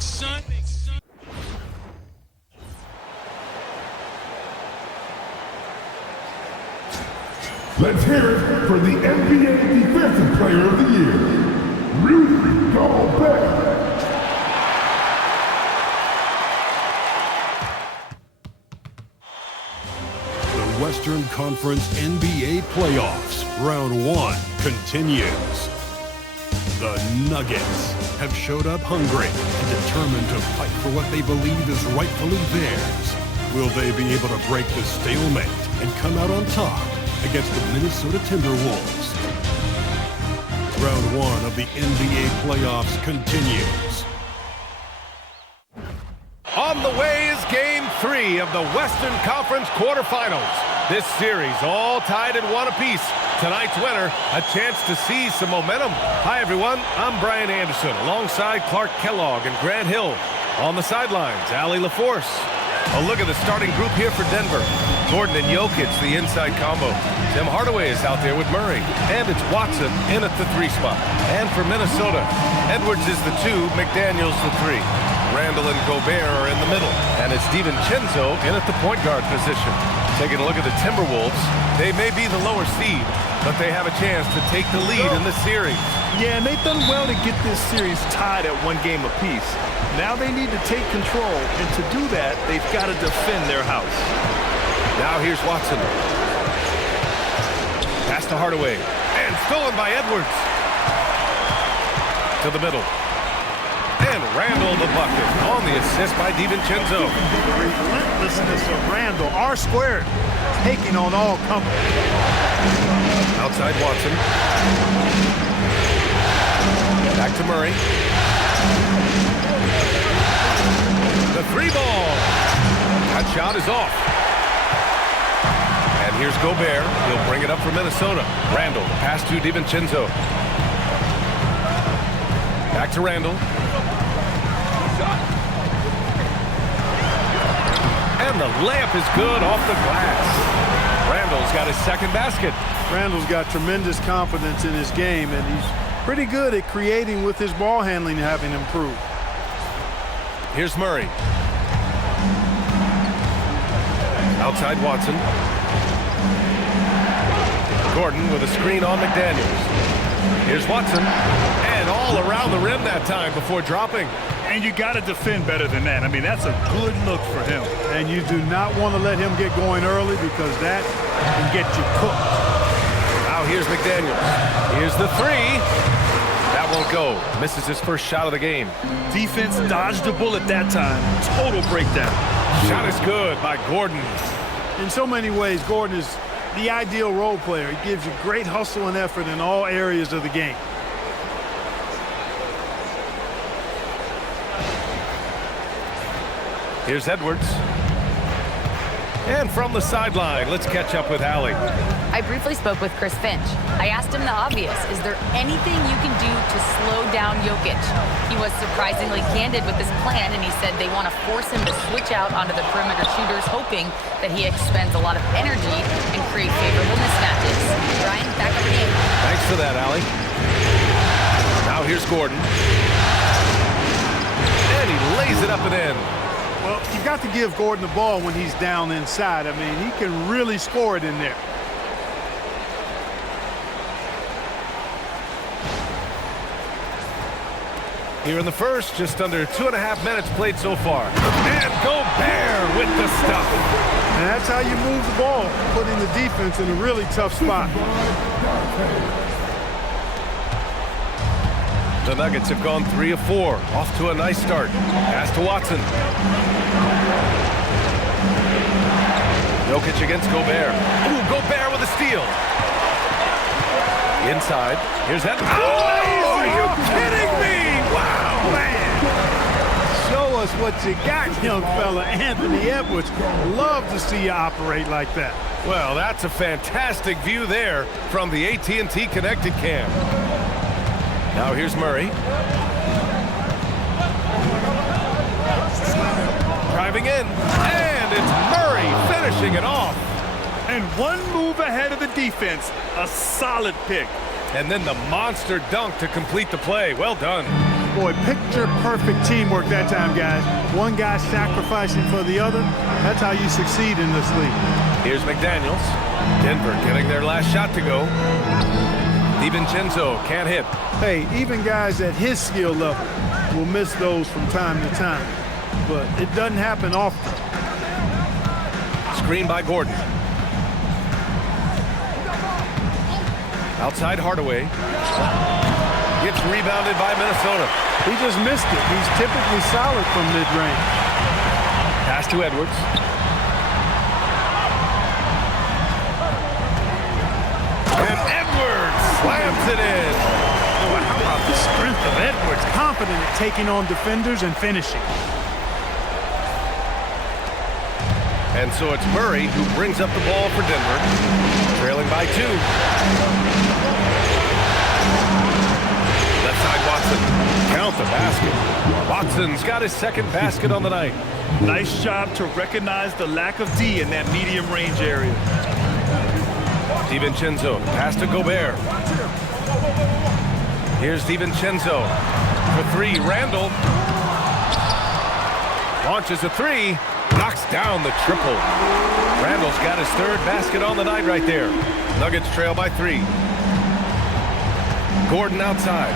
son. Let's hear it for the NBA Defensive Player of the Year, Rudy Gobert. The Western Conference NBA Playoffs, Round 1 continues. The Nuggets have showed up hungry and determined to fight for what they believe is rightfully theirs. Will they be able to break the stalemate and come out on top against the Minnesota Timberwolves? Round 1 of the NBA playoffs continues. On the way is Game 3 of the Western Conference quarterfinals. This series all tied at 1 apiece. Tonight's winner, a chance to seize some momentum. Hi, everyone. I'm Brian Anderson, alongside Clark Kellogg and Grant Hill. On the sidelines, Allie LaForce. A look at the starting group here for Denver. Gordon and Jokic, the inside combo. Tim Hardaway is out there with Murray. And it's Watson in at the 3 spot. And for Minnesota, Edwards is the 2, McDaniels the 3. Randall and Gobert are in the middle. And it's DiVincenzo in at the point guard position. Taking a look at the Timberwolves, they may be the lower seed, but they have a chance to take the lead in the series. Yeah, and they've done well to get this series tied at 1 game apiece. Now they need to take control, and to do that, they've got to defend their house. Now here's Watson. Pass to Hardaway, and stolen by Edwards. To the middle. And Randall the bucket on the assist by DiVincenzo. The relentlessness of Randall, R-squared, taking on all comers. Outside Watson. Back to Murray. The 3 ball. That shot is off. And here's Gobert. He'll bring it up for Minnesota. Randall, pass to DiVincenzo. Back to Randall. And the layup is good off the glass. Randall's got his second basket. Randall's got tremendous confidence in his game, and he's pretty good at creating with his ball handling having improved. Here's Murray. Outside Watson. Gordon with a screen on McDaniels. Here's Watson. And all around the rim that time before dropping. And you got to defend better than that. I mean, that's a good look for him. And you do not want to let him get going early because that can get you cooked. Now here's McDaniels. Here's the 3. That won't go. Misses his first shot of the game. Defense dodged a bullet that time. Total breakdown. Shot is good by Gordon. In so many ways, Gordon is the ideal role player. He gives you great hustle and effort in all areas of the game. Here's Edwards. And from the sideline, let's catch up with Allie. I briefly spoke with Chris Finch. I asked him the obvious. Is there anything you can do to slow down Jokic? He was surprisingly candid with his plan, and he said they want to force him to switch out onto the perimeter shooters, hoping that he expends a lot of energy and create favorable mismatches. Brian, back over to you. Thanks for that, Allie. Now here's Gordon. And he lays it up and in. Well, you've got to give Gordon the ball when he's down inside. I mean, he can really score it in there. Here in the first, just under 2.5 minutes played so far. And Gobert with the stuff. And that's how you move the ball, putting the defense in a really tough spot. The Nuggets have gone 3 of 4. Off to a nice start. Pass to Watson. Jokic against Gobert. Ooh, Gobert with a steal. Inside. Here's that. Oh, are you kidding me? Wow. Man. Show us what you got, young fella. Anthony Edwards. Love to see you operate like that. Well, that's a fantastic view there from the AT&T Connected Cam. Now here's Murray. Driving in, and it's Murray finishing it off. And one move ahead of the defense, a solid pick. And then the monster dunk to complete the play. Well done. Boy, picture-perfect teamwork that time, guys. One guy sacrificing for the other. That's how you succeed in this league. Here's McDaniels. Denver getting their last shot to go. DiVincenzo can't hit. Hey, even guys at his skill level will miss those from time to time. But it doesn't happen often. Screen by Gordon. Outside Hardaway. Gets rebounded by Minnesota. He just missed it. He's typically solid from mid-range. Pass to Edwards. And Edwards slams it in. Boy, how about the strength of Edwards? Confident at taking on defenders and finishing. And so it's Murray who brings up the ball for Denver. Trailing by 2. Left side Watson. Count the basket. Watson's got his second basket on the night. Nice job to recognize the lack of D in that medium range area. DiVincenzo, pass to Gobert. Here's DiVincenzo for 3. Randall launches a 3, knocks down the triple. Randall's got his third basket on the night right there. Nuggets trail by 3. Gordon outside.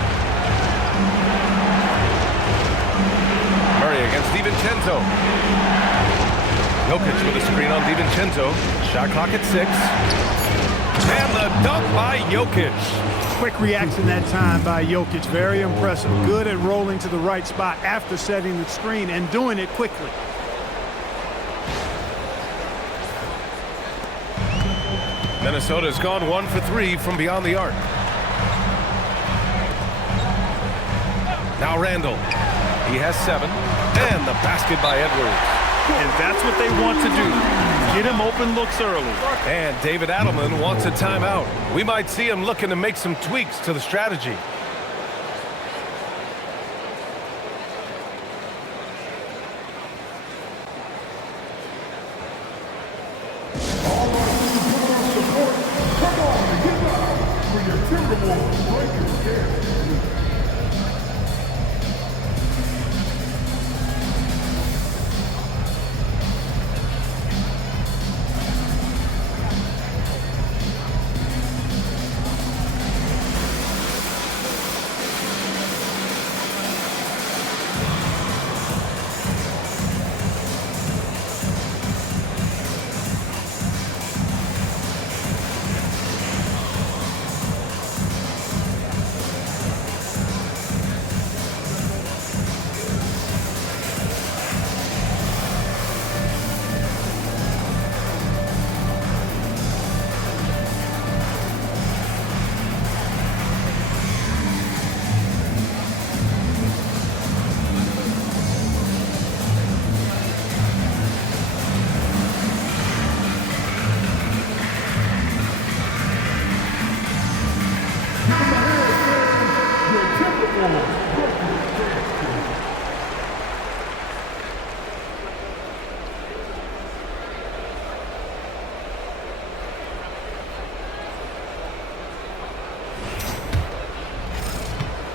Murray against DiVincenzo. Jokic with a screen on DiVincenzo. Shot clock at 6. And the dunk by Jokic. Quick reaction that time by Jokic. Very impressive. Good at rolling to the right spot after setting the screen and doing it quickly. Minnesota's gone 1 for 3 from beyond the arc. Now Randall. He has 7. And the basket by Edwards. And that's what they want to do. Get him open looks early. And David Adelman wants a timeout. We might see him looking to make some tweaks to the strategy. Support. Come on, get out for your Timberwolves Lakers game.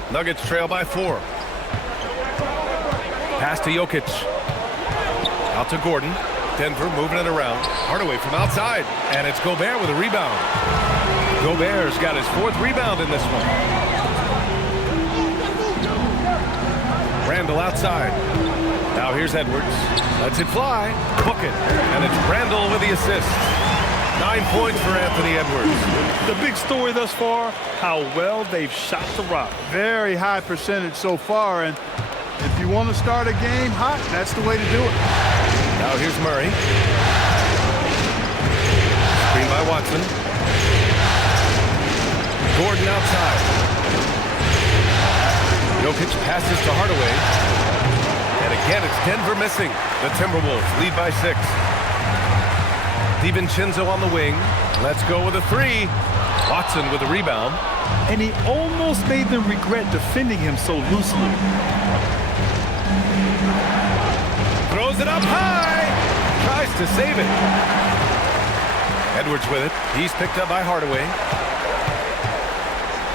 Nuggets trail by 4. Pass to Jokic. Out to Gordon. Denver moving it around. Hardaway from outside. And it's Gobert with a rebound. Gobert's got his 4th rebound in this one. Randall outside. Now here's Edwards. Lets it fly. Book it. And it's Randall with the assist. 9 points for Anthony Edwards. The big story thus far, how well they've shot the rock. Very high percentage so far, and if you want to start a game hot, that's the way to do it. Now here's Murray. Screen by Watson. Gordon outside. Jokic passes to Hardaway. And again, it's Denver missing. The Timberwolves lead by 6. DiVincenzo on the wing. Let's go with a 3. Watson with a rebound. And he almost made them regret defending him so loosely. Throws it up high. Tries to save it. Edwards with it. He's picked up by Hardaway.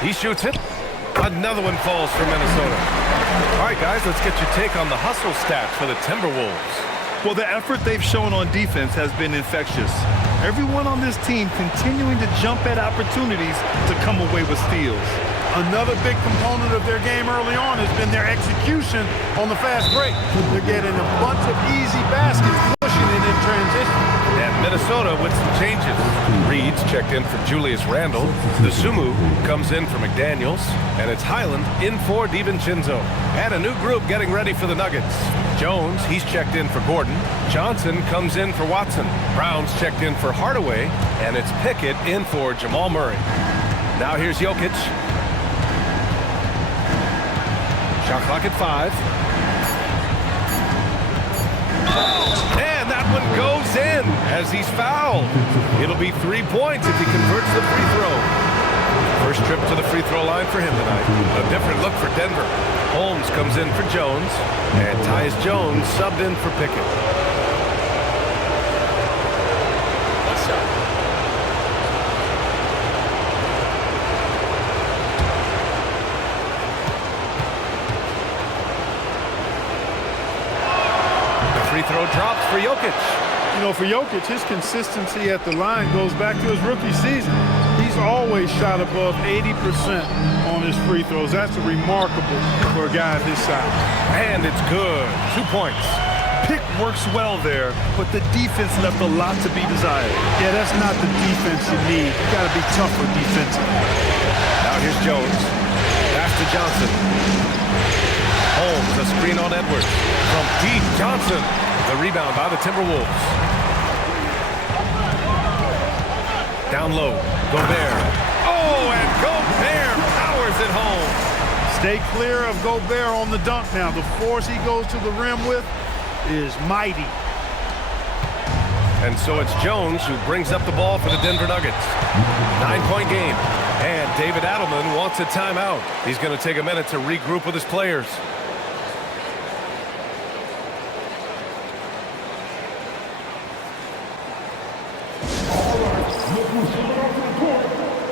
He shoots it. Another one falls for Minnesota. All right, guys, let's get your take on the hustle stats for the Timberwolves. Well, the effort they've shown on defense has been infectious. Everyone on this team continuing to jump at opportunities to come away with steals. Another big component of their game early on has been their execution on the fast break. They're getting a bunch of easy baskets, pushing it in transition. And Minnesota with some changes. Reed's checked in for Julius Randle. The Sumu comes in for McDaniels. And it's Highland in for DiVincenzo. And a new group getting ready for the Nuggets. Jones, he's checked in for Gordon. Johnson comes in for Watson. Brown's checked in for Hardaway. And it's Pickett in for Jamal Murray. Now here's Jokic. Shot clock at 5. And that one goes in as he's fouled. It'll be 3 points if he converts the free throw. First trip to the free throw line for him tonight. A different look for Denver. Holmes comes in for Jones. And Tyus Jones subbed in for Pickett. Free throw drops for Jokic. You know, for Jokic, his consistency at the line goes back to his rookie season. He's always shot above 80% on his free throws. That's remarkable for a guy of his size. And it's good. 2 points. Pick works well there, but the defense left a lot to be desired. Yeah, that's not the defense you need. You got to be tougher defensively. Now here's Jones. Pass to Johnson. Holmes, a screen on Edwards. From deep, Johnson. The rebound by the Timberwolves. Down low, Gobert. Oh, and Gobert powers it home. Stay clear of Gobert on the dunk now. The force he goes to the rim with is mighty. And so it's Jones who brings up the ball for the Denver Nuggets. 9-point game. And David Adelman wants a timeout. He's going to take a minute to regroup with his players.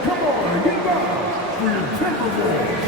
Come on, get down for your Timberwolves.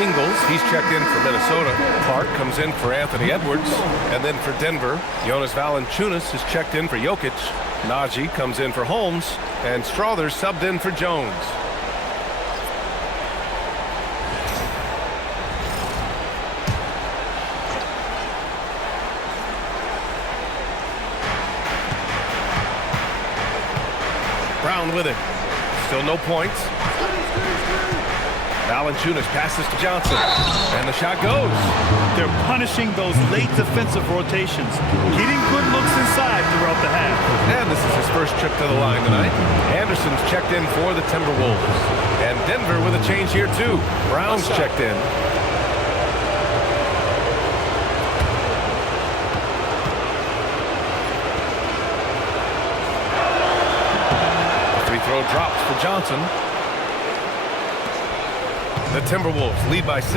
Ingles, he's checked in for Minnesota. Clark comes in for Anthony Edwards. And then for Denver, Jonas Valanciunas is checked in for Jokic. Najee comes in for Holmes. And Strother's subbed in for Jones. Brown with it. Still no points. Valanciunas passes to Johnson, and the shot goes. They're punishing those late defensive rotations, getting good looks inside throughout the half. And this is his first trip to the line tonight. Anderson's checked in for the Timberwolves. And Denver with a change here, too. Brown's checked in. The free throw drops for Johnson. The Timberwolves lead by 6.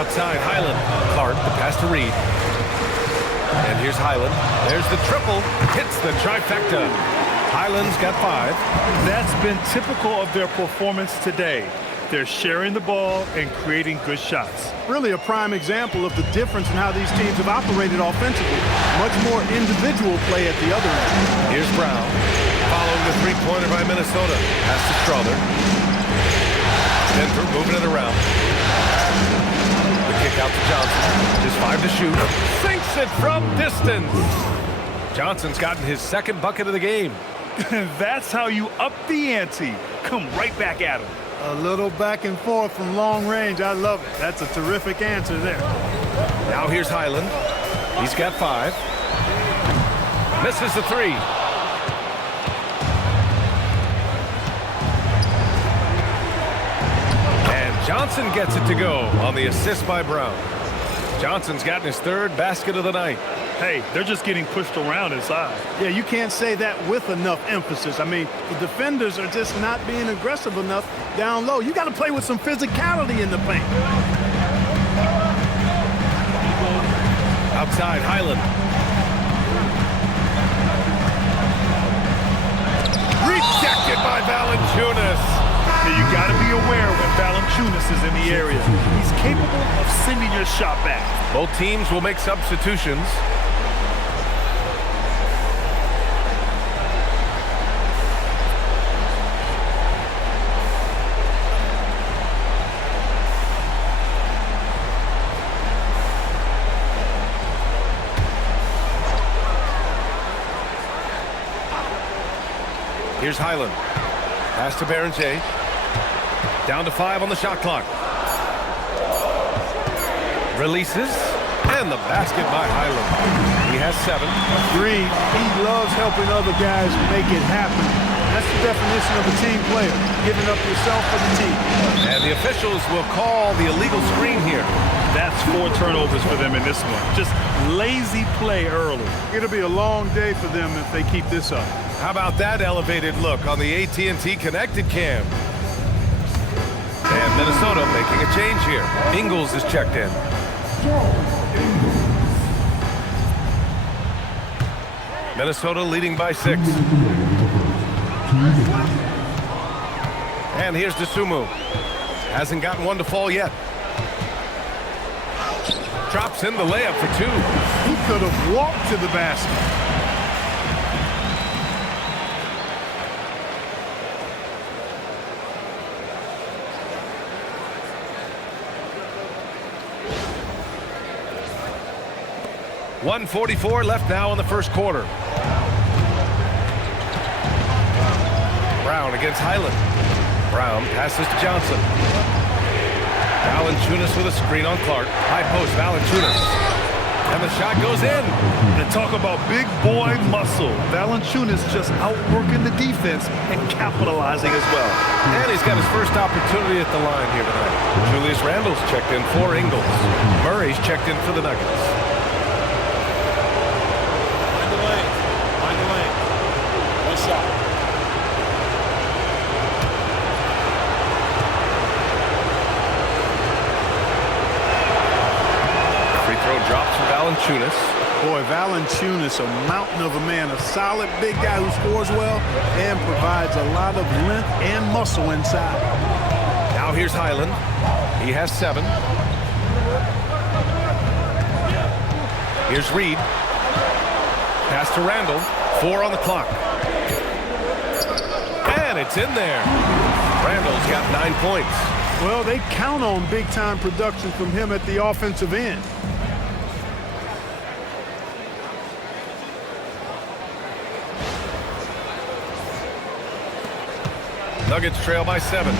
Outside, Highland. Clark, the pass to Reed. And here's Highland. There's the triple. Hits the trifecta. Highland's got 5. That's been typical of their performance today. They're sharing the ball and creating good shots. Really a prime example of the difference in how these teams have operated offensively. Much more individual play at the other end. Here's Brown. Following the three-pointer by Minnesota. Pass to Strother. Denver moving it around. The kick out to Johnson. Just 5 to shoot. Sinks it from distance. Johnson's gotten his second bucket of the game. That's how you up the ante. Come right back at him. A little back and forth from long range. I love it. That's a terrific answer there. Now here's Highland. He's got 5. Misses the 3. And Johnson gets it to go on the assist by Brown. Johnson's gotten his 3rd basket of the night. Hey, they're just getting pushed around inside. Yeah, you can't say that with enough emphasis. I mean, the defenders are just not being aggressive enough down low. You got to play with some physicality in the paint. Outside, Highland. Rejected by Valanciunas. You got to be aware when Valanciunas is in the area. He's capable of sending your shot back. Both teams will make substitutions. Here's Highland. Pass to J. Down to 5 on the shot clock. Releases. And the basket by Highland. He has 7. Agreed. He loves helping other guys make it happen. That's the definition of a team player. Giving up yourself for the team. And the officials will call the illegal screen here. That's 4 turnovers for them in this one. Just lazy play early. It'll be a long day for them if they keep this up. How about that elevated look on the AT&T connected cam? And Minnesota making a change here. Ingles is checked in. Minnesota leading by 6. And here's DeSumo. Hasn't gotten one to fall yet. Drops in the layup for 2. He could have walked to the basket. .144 left now in the first quarter. Brown against Highland. Brown passes to Johnson. Valanciunas with a screen on Clark. High post, Valanciunas. And the shot goes in. And talk about big boy muscle. Valanciunas just outworking the defense and capitalizing as well. And he's got his first opportunity at the line here tonight. Julius Randle's checked in for Ingles. Murray's checked in for the Nuggets. Drops from Valanciunas. Boy, Valanciunas, a mountain of a man, a solid big guy who scores well and provides a lot of length and muscle inside. Now here's Highland. He has 7. Here's Reed. Pass to Randle. 4 on the clock. And it's in there. Randle's got 9 points. Well, they count on big-time production from him at the offensive end. Nuggets trail by 7.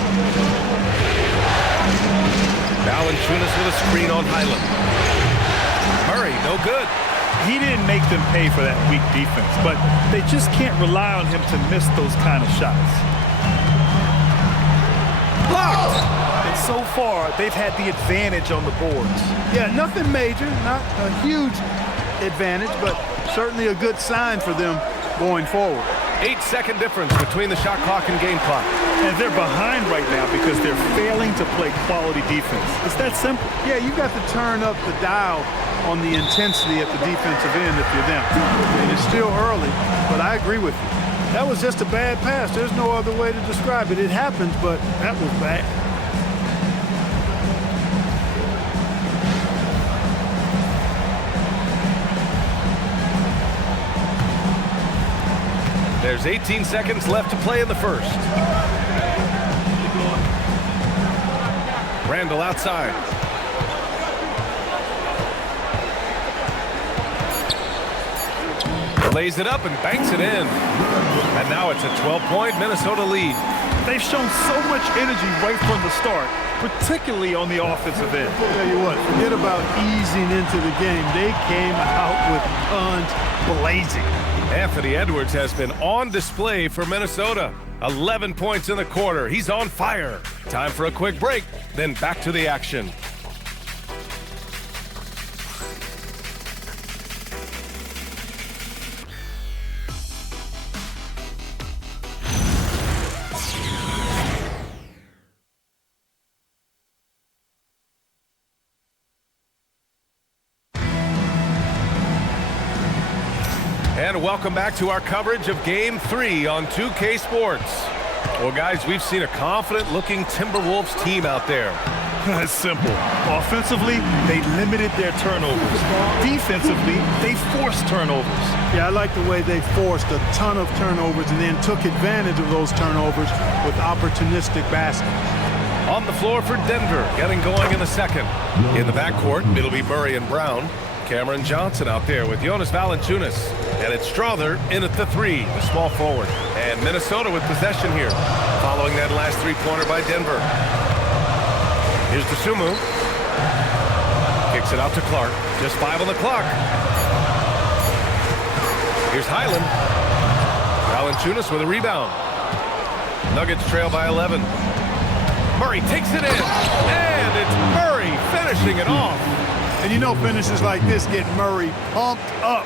Valanciunas with a screen on Highland. Murray, no good. He didn't make them pay for that weak defense, but they just can't rely on him to miss those kind of shots. Blocked! And so far, they've had the advantage on the boards. Yeah, nothing major, not a huge advantage, but certainly a good sign for them going forward. 8-second difference between the shot clock and game clock. And they're behind right now because they're failing to play quality defense. It's that simple. Yeah, you got to turn up the dial on the intensity at the defensive end if you're them. And it's still early, but I agree with you. That was just a bad pass. There's no other way to describe it. It happens, but that was bad. There's 18 seconds left to play in the first. Randall outside. Lays it up and banks it in. And now it's a 12-point Minnesota lead. They've shown so much energy right from the start, particularly on the offensive end. I'll tell you what, forget about easing into the game. They came out with guns blazing. Anthony Edwards has been on display for Minnesota. 11 points in the quarter. He's on fire. Time for a quick break, then back to the action. And welcome back to our coverage of Game 3 on 2K Sports. Well, guys, we've seen a confident-looking Timberwolves team out there. It's simple. Offensively, they limited their turnovers. Defensively, they forced turnovers. Yeah, I like the way they forced a ton of turnovers and then took advantage of those turnovers with opportunistic baskets. On the floor for Denver, getting going in the second. In the backcourt, it'll be Murray and Brown. Cameron Johnson out there with Jonas Valanciunas. And it's Strother in at the 3, the small forward. And Minnesota with possession here, following that last three-pointer by Denver. Here's Dosunmu. Kicks it out to Clark. Just 5 on the clock. Here's Highland. Valanciunas with a rebound. Nuggets trail by 11. Murray takes it in. And it's Murray finishing it off. And you know finishes like this get Murray pumped up.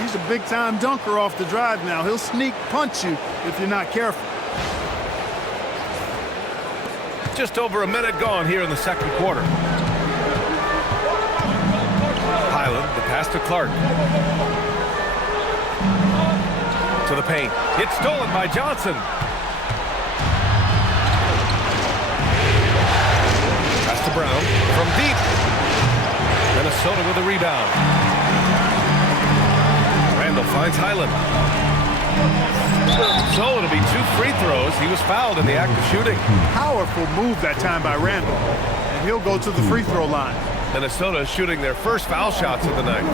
He's a big-time dunker off the drive now. He'll sneak punch you if you're not careful. Just over a minute gone here in the second quarter. Highland, the pass to Clark. To the paint. It's stolen by Johnson. Pass to Brown from deep. Minnesota with a rebound. Randall finds Highland. So it'll be 2 free throws. He was fouled in the act of shooting. Powerful move that time by Randall. And he'll go to the free throw line. Minnesota shooting their first foul shots of the night.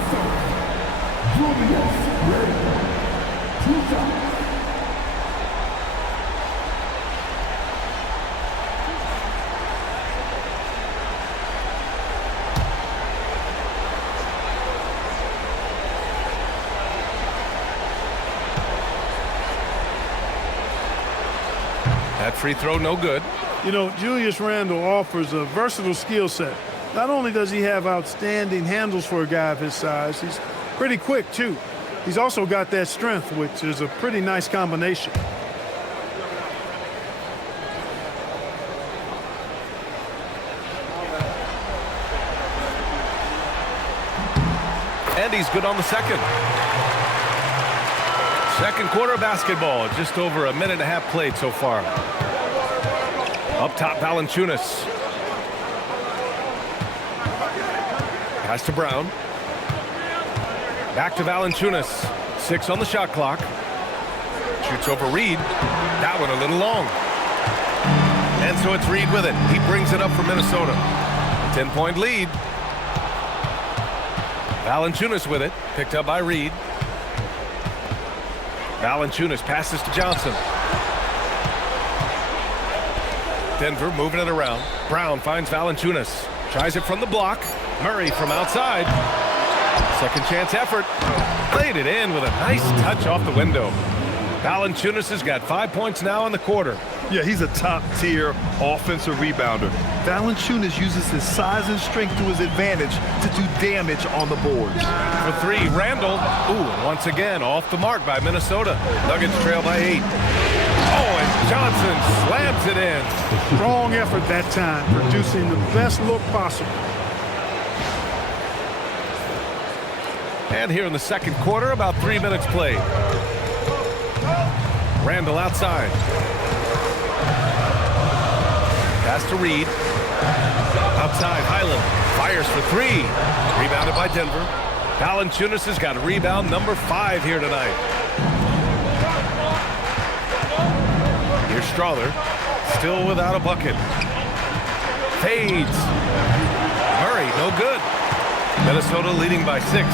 That free throw no good. You know, Julius Randle offers a versatile skill set. Not only does he have outstanding handles for a guy of his size, he's pretty quick too. He's also got that strength, which is a pretty nice combination. And he's good on the second. Second quarter basketball, just over a minute and a half played so far. Up top, Valanciunas. Pass to Brown. Back to Valanciunas. 6 on the shot clock. Shoots over Reed. That one a little long. And so it's Reed with it. He brings it up for Minnesota. 10-point lead. Valanciunas with it. Picked up by Reed. Valanciunas passes to Johnson. Denver moving it around. Brown finds Valanciunas. Tries it from the block. Murray from outside. Second chance effort. Played it in with a nice touch off the window. Valanciunas has got 5 points now in the quarter. Yeah, he's a top-tier offensive rebounder. Valanciunas uses his size and strength to his advantage to do damage on the boards. For 3, Randall. Ooh, and once again, off the mark by Minnesota. Nuggets trail by 8. Oh, and Johnson slams it in. Strong effort that time, producing the best look possible. And here in the second quarter, about 3 minutes played. Randall outside. Pass to Reed. Outside, Highland fires for 3. Rebounded by Denver. Valanciunas has got rebound number 5 here tonight. Here's Strother, still without a bucket. Fades. Murray, no good. Minnesota leading by 6.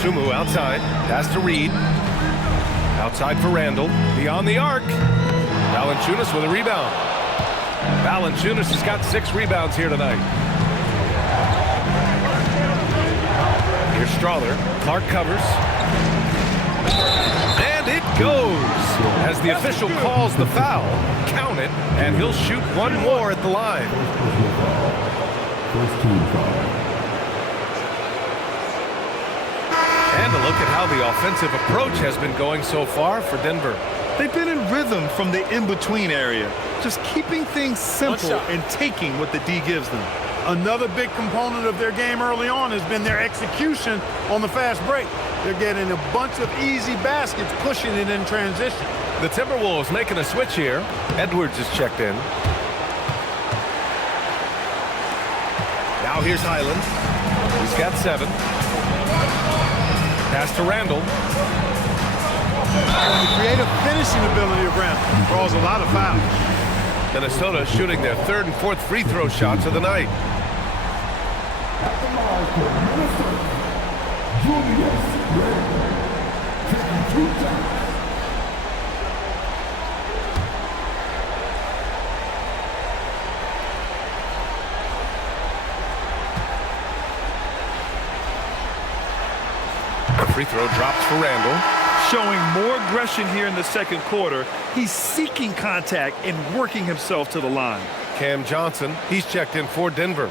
Sumu outside. Pass to Reed. Outside for Randall. Beyond the arc. Valanciunas with a rebound. Valanciunas has got 6 rebounds here tonight. Here's Strawler. Clark covers. And it goes. As the official calls the foul, count it, and he'll shoot one more at the line. First team foul. And a look at how the offensive approach has been going so far for Denver. They've been in rhythm from the in-between area, just keeping things simple and taking what the D gives them. Another big component of their game early on has been their execution on the fast break. They're getting a bunch of easy baskets, pushing it in transition. The Timberwolves making a switch here. Edwards is checked in. Now here's Highland. He's got 7. Pass to Randall. And the creative finishing ability of Randall draws a lot of fouls. Minnesota shooting their 3rd and 4th free throw shots of the night. At the line for Minnesota, Julius Randle, taking 2 shots. Free throw drops for Randall. Showing more aggression here in the second quarter. He's seeking contact and working himself to the line. Cam Johnson, he's checked in for Denver.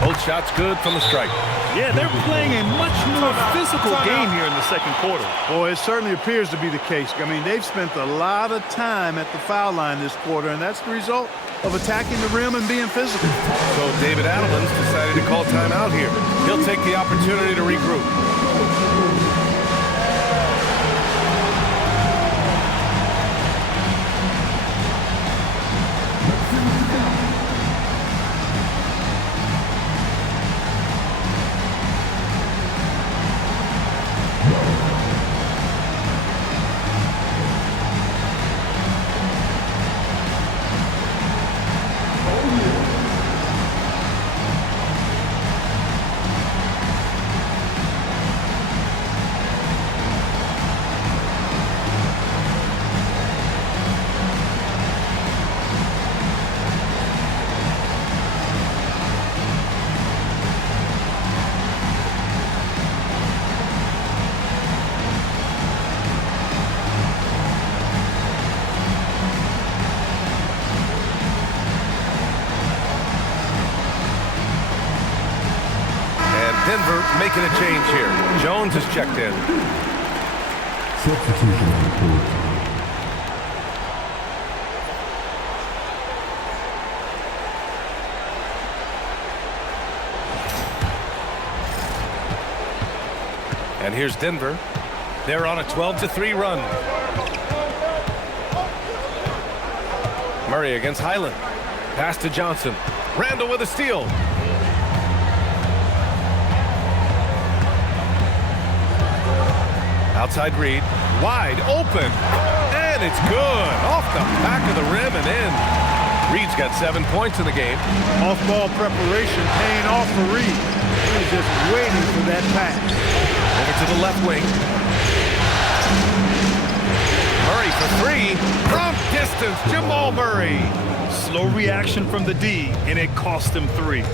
Both shots good from the stripe. Yeah, they're playing a much more physical game here in the second quarter. Boy, it certainly appears to be the case. I mean, they've spent a lot of time at the foul line this quarter, and that's the result of attacking the rim and being physical. So David Adelman's decided to call timeout here. He'll take the opportunity to regroup. Denver making a change here. Jones is checked in. Substitution on the court. And here's Denver. They're on a 12-3 run. Murray against Highland. Pass to Johnson. Randall with a steal. Outside Reed, wide open, and it's good. Off the back of the rim and in. Reed's got 7 points in the game. Off-ball preparation paying off for Reed. He's just waiting for that pass. Over to the left wing. Murray for 3. From distance, Jamal Murray. Slow reaction from the D, and it cost him 3.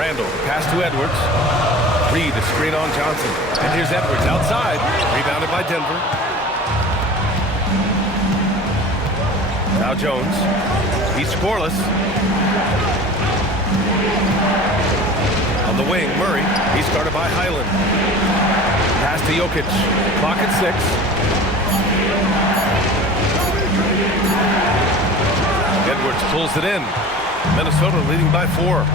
Randall, pass to Edwards. Reed, a screen on Johnson. And here's Edwards outside. Rebounded by Denver. Now Jones. He's scoreless. On the wing, Murray. He's guarded by Highland. Pass to Jokic. Clock at 6. Edwards pulls it in. Minnesota leading by 4.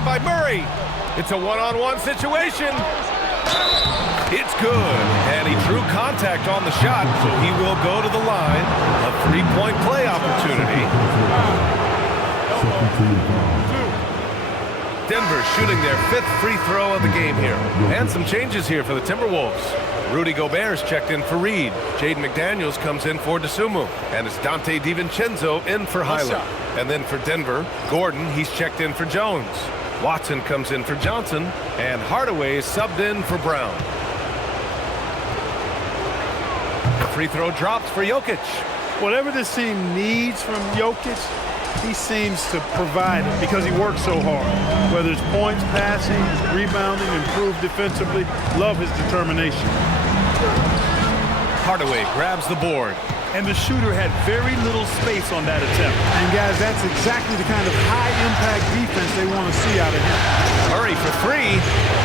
By Murray. It's a one-on-one situation. It's good, and he drew contact on the shot, so he will go to the line. A three-point play opportunity. Denver shooting their 5th free throw of the game here. And some changes here for the Timberwolves. Rudy Gobert's checked in for Reed. Jaden McDaniels comes in for DeSumo. And it's Dante DiVincenzo in for Highland. And then for Denver, Gordon, he's checked in for Jones. Watson comes in for Johnson. And Hardaway is subbed in for Brown. The free throw drops for Jokic. Whatever this team needs from Jokic, he seems to provide it because he works so hard. Whether it's points, passing, rebounding, improved defensively, love his determination. Hardaway grabs the board. And the shooter had very little space on that attempt. And guys, that's exactly the kind of high-impact defense they want to see out of him. Murray for 3.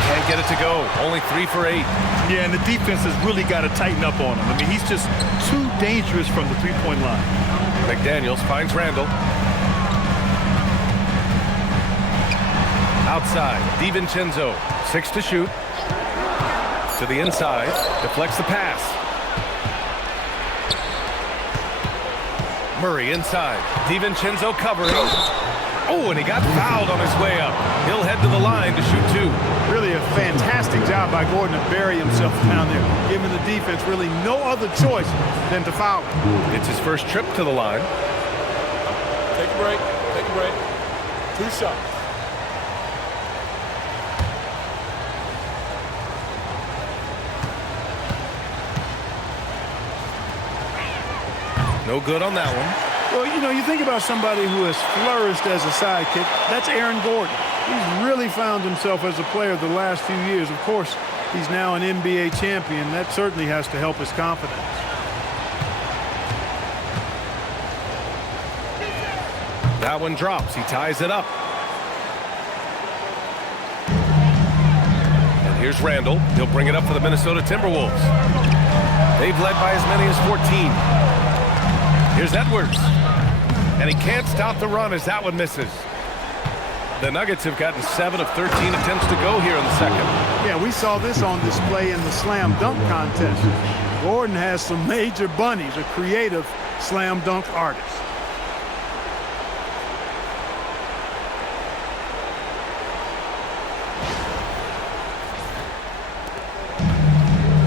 Can't get it to go. Only 3 for 8. Yeah, and the defense has really got to tighten up on him. I mean, he's just too dangerous from the three-point line. McDaniels finds Randall. Outside, DiVincenzo, 6 to shoot. To the inside, deflects the pass. Murray inside, DiVincenzo covering. Oh, and he got fouled on his way up. He'll head to the line to shoot 2. Really a fantastic job by Gordon to bury himself down there, giving the defense really no other choice than to foul him. It's his first trip to the line. Take a break. Take a break. 2 shots. No good on that one. Well, you know, you think about somebody who has flourished as a sidekick. That's Aaron Gordon. He's really found himself as a player the last few years. Of course, he's now an NBA champion. That certainly has to help his confidence. That one drops. He ties it up. And here's Randall. He'll bring it up for the Minnesota Timberwolves. They've led by as many as 14. Here's Edwards. And he can't stop the run as that one misses. The Nuggets have gotten 7 of 13 attempts to go here in the second. Yeah, we saw this on display in the slam dunk contest. Gordon has some major bunnies, a creative slam dunk artist.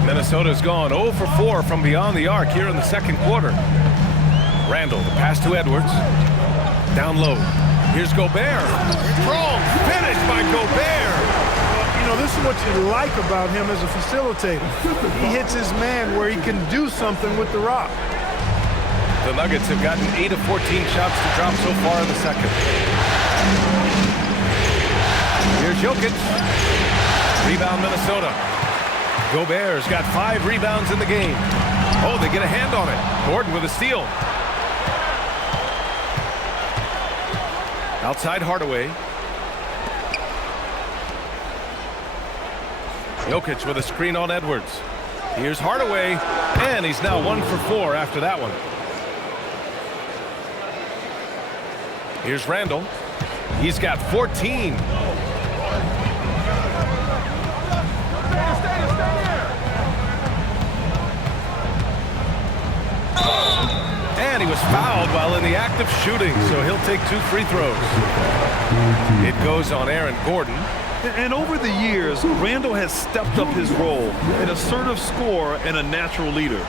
Minnesota's gone 0 for 4 from beyond the arc here in the second quarter. Randall, the pass to Edwards. Down low. Here's Gobert. Strong finish by Gobert. You know, this is what you like about him as a facilitator. He hits his man where he can do something with the rock. The Nuggets have gotten 8 of 14 shots to drop so far in the second. Here's Jokic. Rebound Minnesota. Gobert's got 5 rebounds in the game. Oh, they get a hand on it. Gordon with a steal. Outside Hardaway. Jokic with a screen on Edwards. Here's Hardaway, and he's now 1 for 4 after that one. Here's Randall. He's got 14. And he was fouled while in the act of shooting, so he'll take 2 free throws. It goes on Aaron Gordon. And over the years, Randall has stepped up his role, an assertive scorer and a natural leader.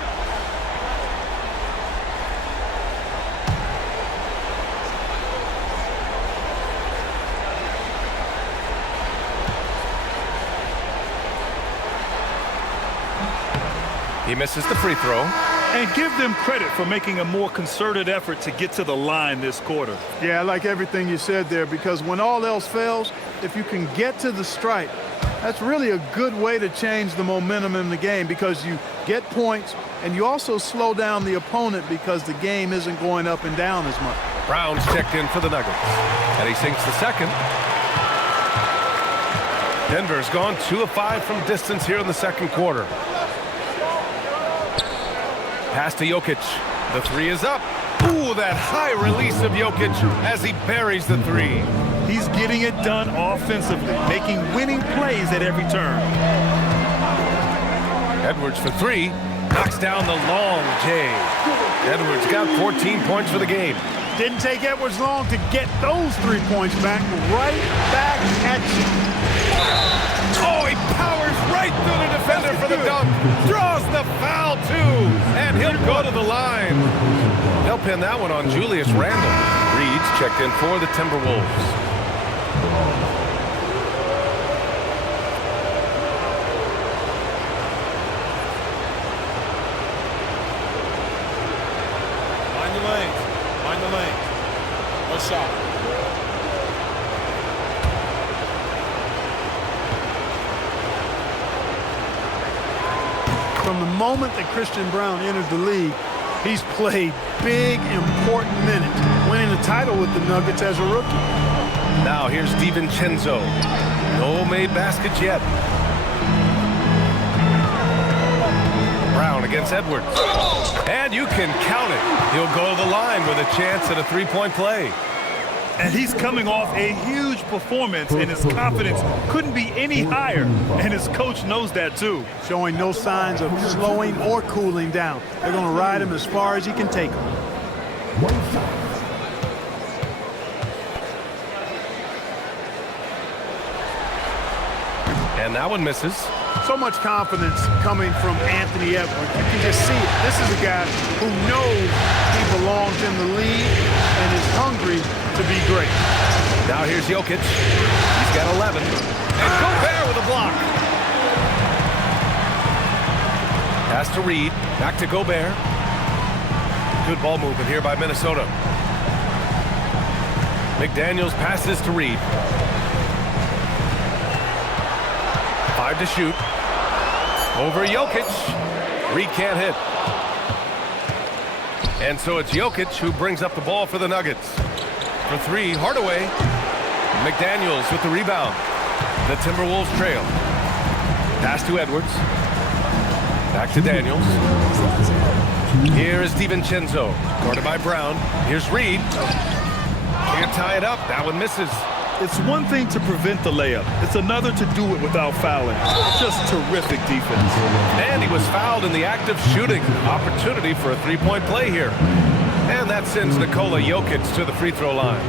He misses the free throw. And give them credit for making a more concerted effort to get to the line this quarter. Yeah, I like everything you said there, because when all else fails, if you can get to the stripe, that's really a good way to change the momentum in the game, because you get points and you also slow down the opponent because the game isn't going up and down as much. Brown's checked in for the Nuggets, and he sinks the second. Denver's gone 2 of 5 from distance here in the second quarter. Pass to Jokic. The 3 is up. Ooh, that high release of Jokic as he buries the 3. He's getting it done offensively, making winning plays at every turn. Edwards for three. Knocks down the long J. Edwards got 14 points for the game. Didn't take Edwards long to get those 3 points back. Right back at you. Oh, he powers right through the defender for the dunk. Draws the foul, too. And he'll go to the line. They'll pin that one on Julius Randle. Reed's checked in for the Timberwolves. Mind the lane. No shot. From the moment that Christian Braun entered the league, he's played big, important minutes, winning the title with the Nuggets as a rookie. Now here's DiVincenzo. No made baskets yet. Brown against Edwards. And you can count it. He'll go to the line with a chance at a three-point play. And he's coming off a huge performance, and his confidence couldn't be any higher. And his coach knows that, too. Showing no signs of slowing or cooling down. They're going to ride him as far as he can take him. And that one misses. So much confidence coming from Anthony Edwards. You can just see it. This is a guy who knows he belongs in the league and is hungry to be great. Now here's Jokic. He's got 11. And Gobert with a block. Pass to Reed. Back to Gobert. Good ball movement here by Minnesota. McDaniels passes to Reed. 5 to shoot. Over Jokic. Reed can't hit. And so it's Jokic who brings up the ball for the Nuggets. For three, Hardaway. McDaniels with the rebound. The Timberwolves trail. Pass to Edwards. Back to Daniels. Here is DiVincenzo. Guarded by Brown. Here's Reed. Can't tie it up. That one misses. It's one thing to prevent the layup. It's another to do it without fouling. Just terrific defense. And he was fouled in the act of shooting. Opportunity for a three-point play here. And that sends Nikola Jokic to the free throw line.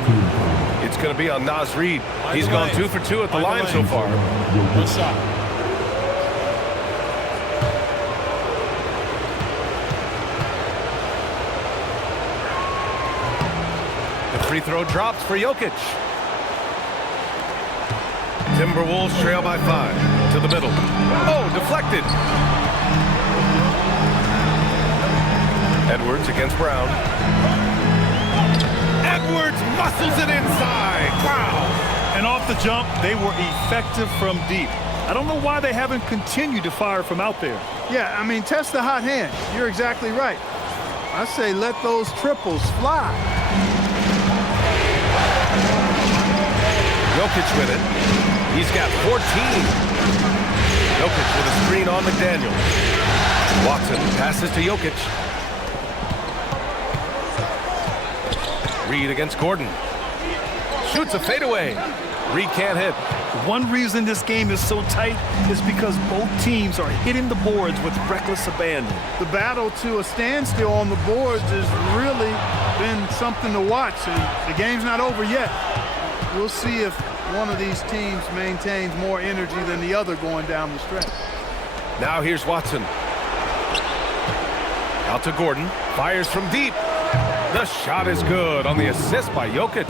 It's going to be on Naz Reid. He's gone 2 for 2 at the line so far. Good shot. The free throw drops for Jokic. Timberwolves trail by 5 to the middle. Oh, deflected. Edwards against Brown. Edwards muscles it inside. Wow. And off the jump, they were effective from deep. I don't know why they haven't continued to fire from out there. Yeah, I mean, test the hot hand. You're exactly right. I say let those triples fly. Jokic with it. He's got 14. Jokic with a screen on McDaniel. Watson passes to Jokic. Reed against Gordon. Shoots a fadeaway. Reed can't hit. One reason this game is so tight is because both teams are hitting the boards with reckless abandon. The battle to a standstill on the boards has really been something to watch, and the game's not over yet. We'll see if one of these teams maintains more energy than the other going down the stretch. Now here's Watson. Out to Gordon. Fires from deep. The shot is good on the assist by Jokic.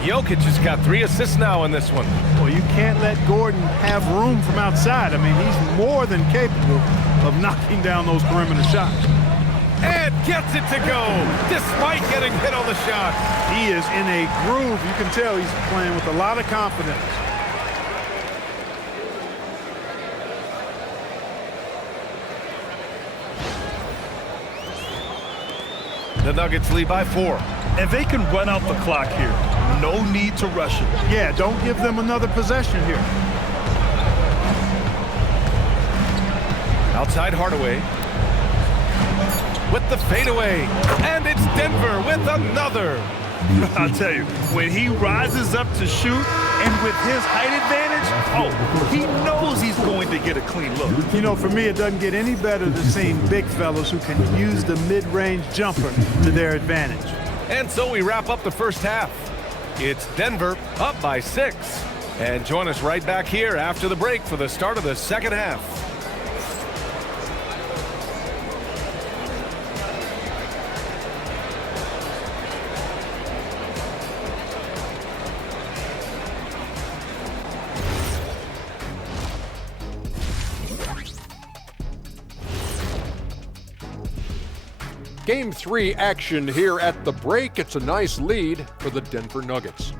Jokic has got 3 assists now in this one. Well, you can't let Gordon have room from outside. I mean, he's more than capable of knocking down those perimeter shots. And gets it to go, despite getting hit on the shot. He is in a groove. You can tell he's playing with a lot of confidence. The Nuggets lead by 4. And they can run out the clock here. No need to rush it. Yeah, don't give them another possession here. Outside Hardaway. With the fadeaway. And it's Denver with another. I'll tell you, when he rises up to shoot, And with his height advantage, he knows he's going to get a clean look. You know, for me, it doesn't get any better than seeing big fellas who can use the mid-range jumper to their advantage. And so we wrap up the first half. It's Denver up by 6. And join us right back here after the break for the start of the second half. Game 3 action here at the break. It's a nice lead for the Denver Nuggets.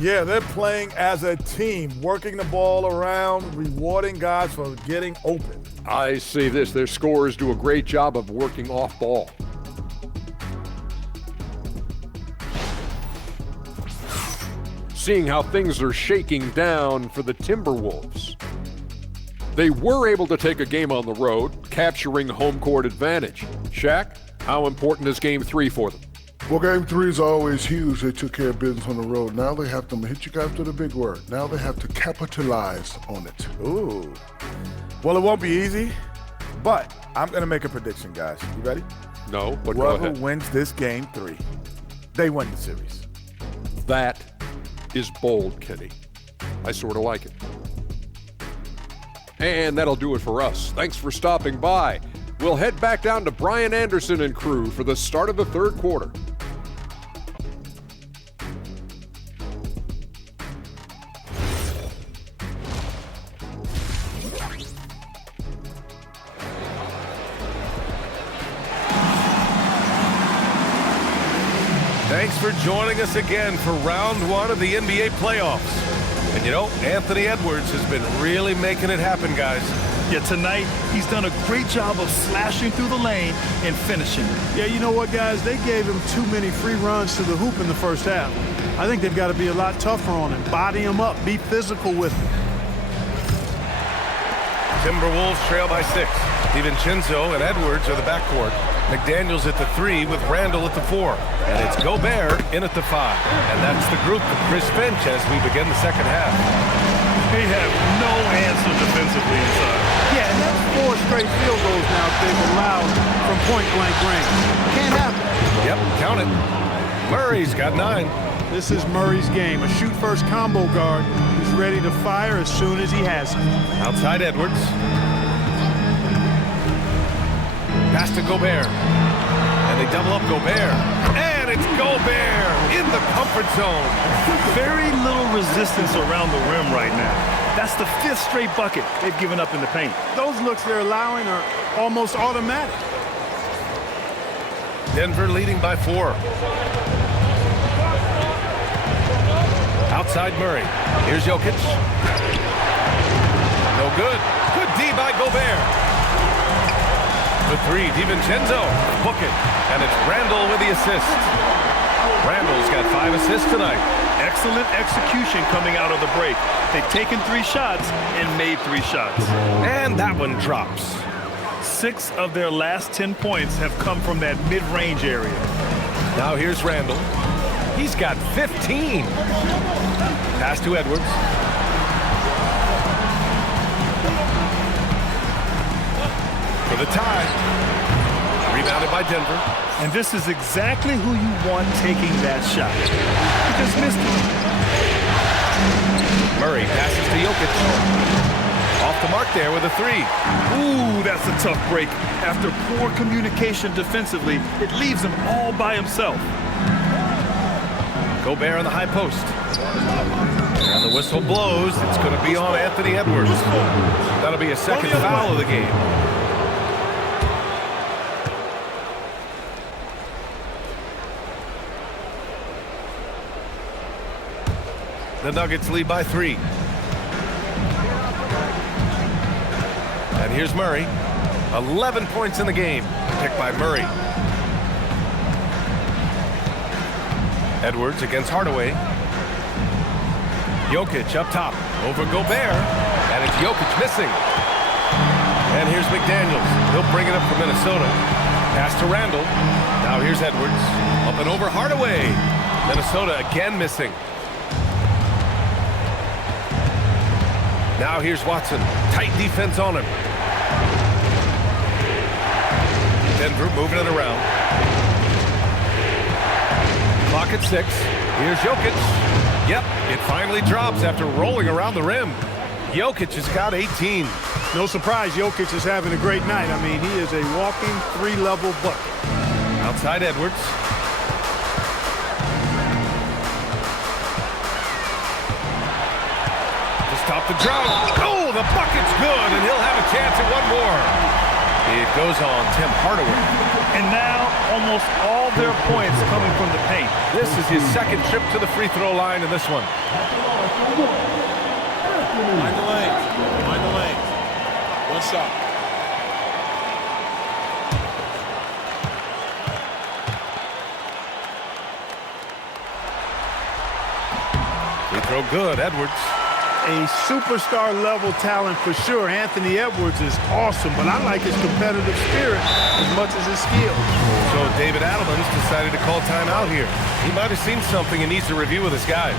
Yeah, they're playing as a team, working the ball around, rewarding guys for getting open. I see this. Their scorers do a great job of working off ball. Seeing how things are shaking down for the Timberwolves. They were able to take a game on the road, capturing home court advantage. Shaq, how important is Game 3 for them? Well, Game 3 is always huge. They took care of business on the road. Now they have to hit you guys with a big word. Now they have to capitalize on it. Ooh. Well, it won't be easy, but I'm going to make a prediction, guys. You ready? No, but go Whoever ahead. wins this Game 3, they win the series. That is bold, Kenny. I sort of like it. And that'll do it for us. Thanks for stopping by. We'll head back down to Brian Anderson and crew for the start of the third quarter. Thanks for joining us again for round 1 of the NBA playoffs. And you know, Anthony Edwards has been really making it happen, guys. Yeah, tonight, he's done a great job of slashing through the lane and finishing. Yeah, you know what, guys? They gave him too many free runs to the hoop in the first half. I think they've got to be a lot tougher on him. Body him up. Be physical with him. Timberwolves trail by 6. DiVincenzo and Edwards are the backcourt. McDaniels at the 3 with Randall at the 4. And it's Gobert in at the 5. And that's the group of Chris Finch as we begin the second half. They have no answer defensively inside. Yeah, and that's 4 straight field goals now they've allowed from point-blank range. Can't happen. Yep, count it. Murray's got 9. This is Murray's game, a shoot-first combo guard who's ready to fire as soon as he has it. Outside Edwards. Pass to Gobert. And they double up Gobert. And it's Gobert in the comfort zone. Very little resistance around the rim right now. That's the 5th straight bucket they've given up in the paint. Those looks they're allowing are almost automatic. Denver leading by 4. Outside Murray. Here's Jokic. No good. Good D by Gobert. The 3, DiVincenzo. Book it. And it's Randall with the assist. Randall's got 5 assists tonight. Excellent execution coming out of the break. They've taken 3 shots and made 3 shots. And that one drops. 6 of their last 10 points have come from that mid-range area. Now here's Randall. He's got 15. Pass to Edwards. For the tie. Rebounded by Denver. And this is exactly who you want taking that shot. He just missed it. Murray passes to Jokic. Off the mark there with a 3. Ooh, that's a tough break. After poor communication defensively, it leaves him all by himself. Gobert on the high post. And the whistle blows. It's going to be on Anthony Edwards. That'll be a second foul of the game. The Nuggets lead by 3. And here's Murray. 11 points in the game. Picked by Murray. Edwards against Hardaway. Jokic up top. Over Gobert. And it's Jokic missing. And here's McDaniels. He'll bring it up for Minnesota. Pass to Randall. Now here's Edwards. Up and over Hardaway. Minnesota again missing. Now here's Watson. Tight defense on him. Denver moving it around. Clock at 6. Here's Jokic. Yep, it finally drops after rolling around the rim. Jokic has got 18. No surprise, Jokic is having a great night. I mean, he is a walking 3-level bucket. Outside Edwards. To stop the drought. Oh, the bucket's good, and he'll have a chance at one more. It goes on Tim Hardaway. And now almost all their points coming from the paint. This is his second trip to the free throw line in this one. Mind the lanes. Mind the lanes. One shot. Free throw good, Edwards. A superstar level talent for sure. Anthony Edwards is awesome, but I like his competitive spirit as much as his skill. So David Adelman's decided to call timeout here. He might have seen something and needs to review with his guys.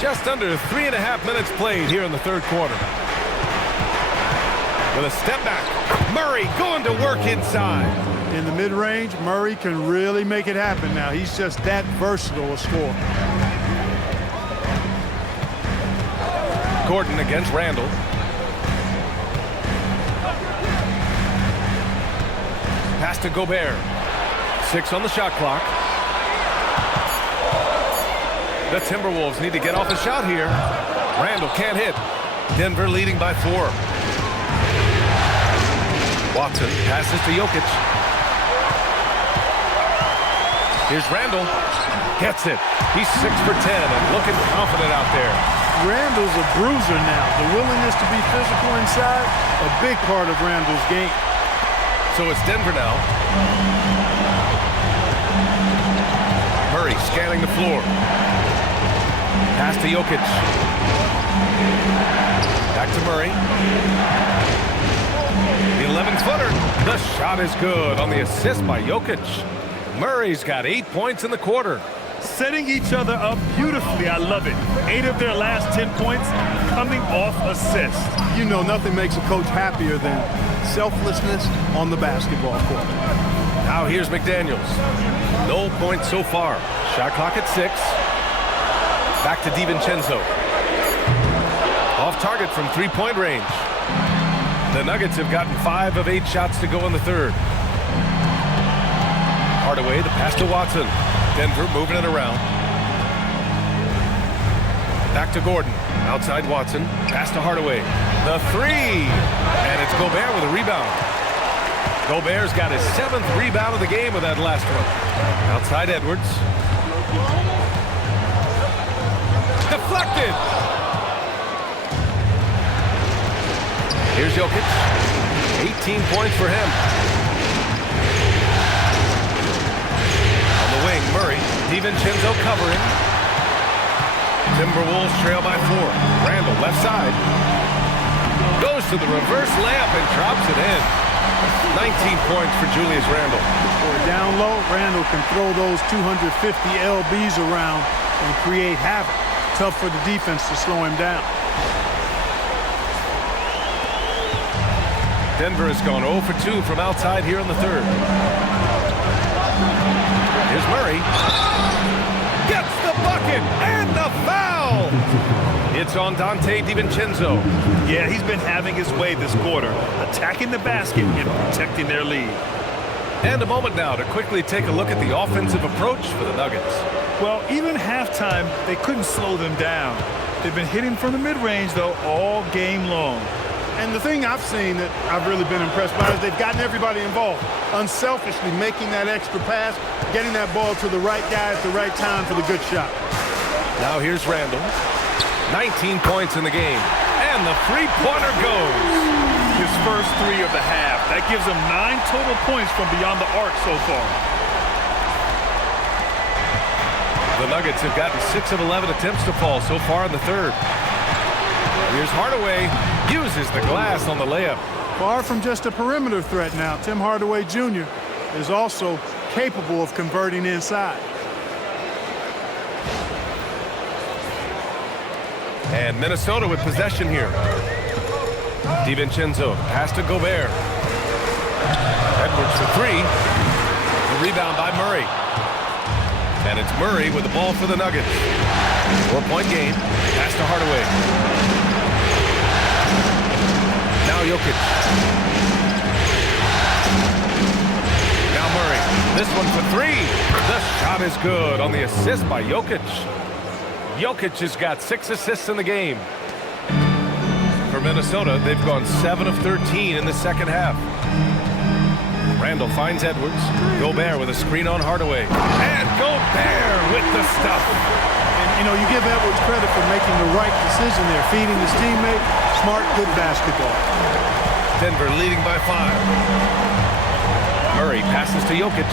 Just under 3.5 minutes played here in the third quarter. With a step back, Murray going to work inside. In the mid-range, Murray can really make it happen now. He's just that versatile a scorer. Gordon against Randall. Pass to Gobert. 6 on the shot clock. The Timberwolves need to get off a shot here. Randall can't hit. Denver leading by 4. Watson passes to Jokic. Here's Randall. Gets it. He's 6 for 10 and looking confident out there. Randall's a bruiser now. The willingness to be physical inside, a big part of Randall's game. So it's Denver now. Murray scanning the floor. Pass to Jokic. Back to Murray. The 11-footer. The shot is good on the assist by Jokic. Murray's got 8 points in the quarter. Setting each other up beautifully. I love it. 8 of their last 10 points coming off assists. You know, nothing makes a coach happier than selflessness on the basketball court. Now here's McDaniels. No points so far. Shot clock at 6. Back to DiVincenzo. Off target from 3-point range. The Nuggets have gotten 5 of 8 shots to go in the third. Hardaway, the pass to Watson. Denver moving it around. Back to Gordon. Outside Watson. Pass to Hardaway. The 3. And it's Gobert with a rebound. Gobert's got his 7th rebound of the game with that last one. Outside Edwards. Deflected. Here's Jokic. 18 points for him. On the wing, Murray. covering. Timberwolves trail by 4. Randall, left side. Goes to the reverse layup and drops it in. 19 points for Julius Randle. Or down low, Randall can throw those 250 LBs around and create havoc. Tough for the defense to slow him down. Denver has gone 0 for 2 from outside here in the third. Here's Murray. Gets the bucket and the foul. It's on Dante DiVincenzo. Yeah, he's been having his way this quarter, attacking the basket and protecting their lead. And a moment now to quickly take a look at the offensive approach for the Nuggets. Well, even halftime, they couldn't slow them down. They've been hitting from the mid-range, though, all game long. And the thing I've seen that I've really been impressed by is they've gotten everybody involved, unselfishly making that extra pass, getting that ball to the right guy at the right time for the good shot. Now here's Randall. 19 points in the game. And the three-pointer goes. His first 3 of the half. That gives him 9 total points from beyond the arc so far. The Nuggets have gotten 6 of 11 attempts to fall so far in the third. Here's Hardaway. Uses the glass on the layup. Far from just a perimeter threat now, Tim Hardaway Jr. is also capable of converting inside. And Minnesota with possession here. DiVincenzo pass to Gobert. Edwards for 3. The rebound by Murray. And it's Murray with the ball for the Nuggets. 4-point game. Pass to Hardaway. Now Jokic. Now Murray. This one for 3. The shot is good on the assist by Jokic. Jokic has got 6 assists in the game. For Minnesota, they've gone 7 of 13 in the second half. Randall finds Edwards. Gobert with a screen on Hardaway. And Gobert with the stuff. And, you know, you give Edwards credit for making the right decision there, feeding his teammate. Smart, good basketball. Denver leading by 5. Murray passes to Jokic.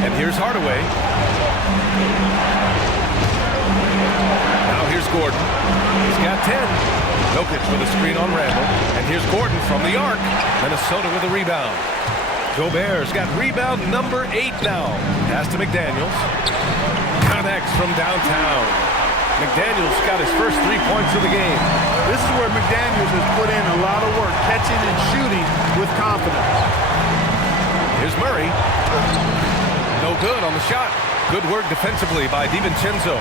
And here's Hardaway. Now here's Gordon. He's got 10. Jokic with a screen on Randall. And here's Gordon from the arc. Minnesota with a rebound. Gobert's got rebound number 8 now. Pass to McDaniels. Connects from downtown. McDaniels got his first 3 points of the game. This is where McDaniels has put in a lot of work, catching and shooting with confidence. Here's Murray. No good on the shot. Good work defensively by DiVincenzo.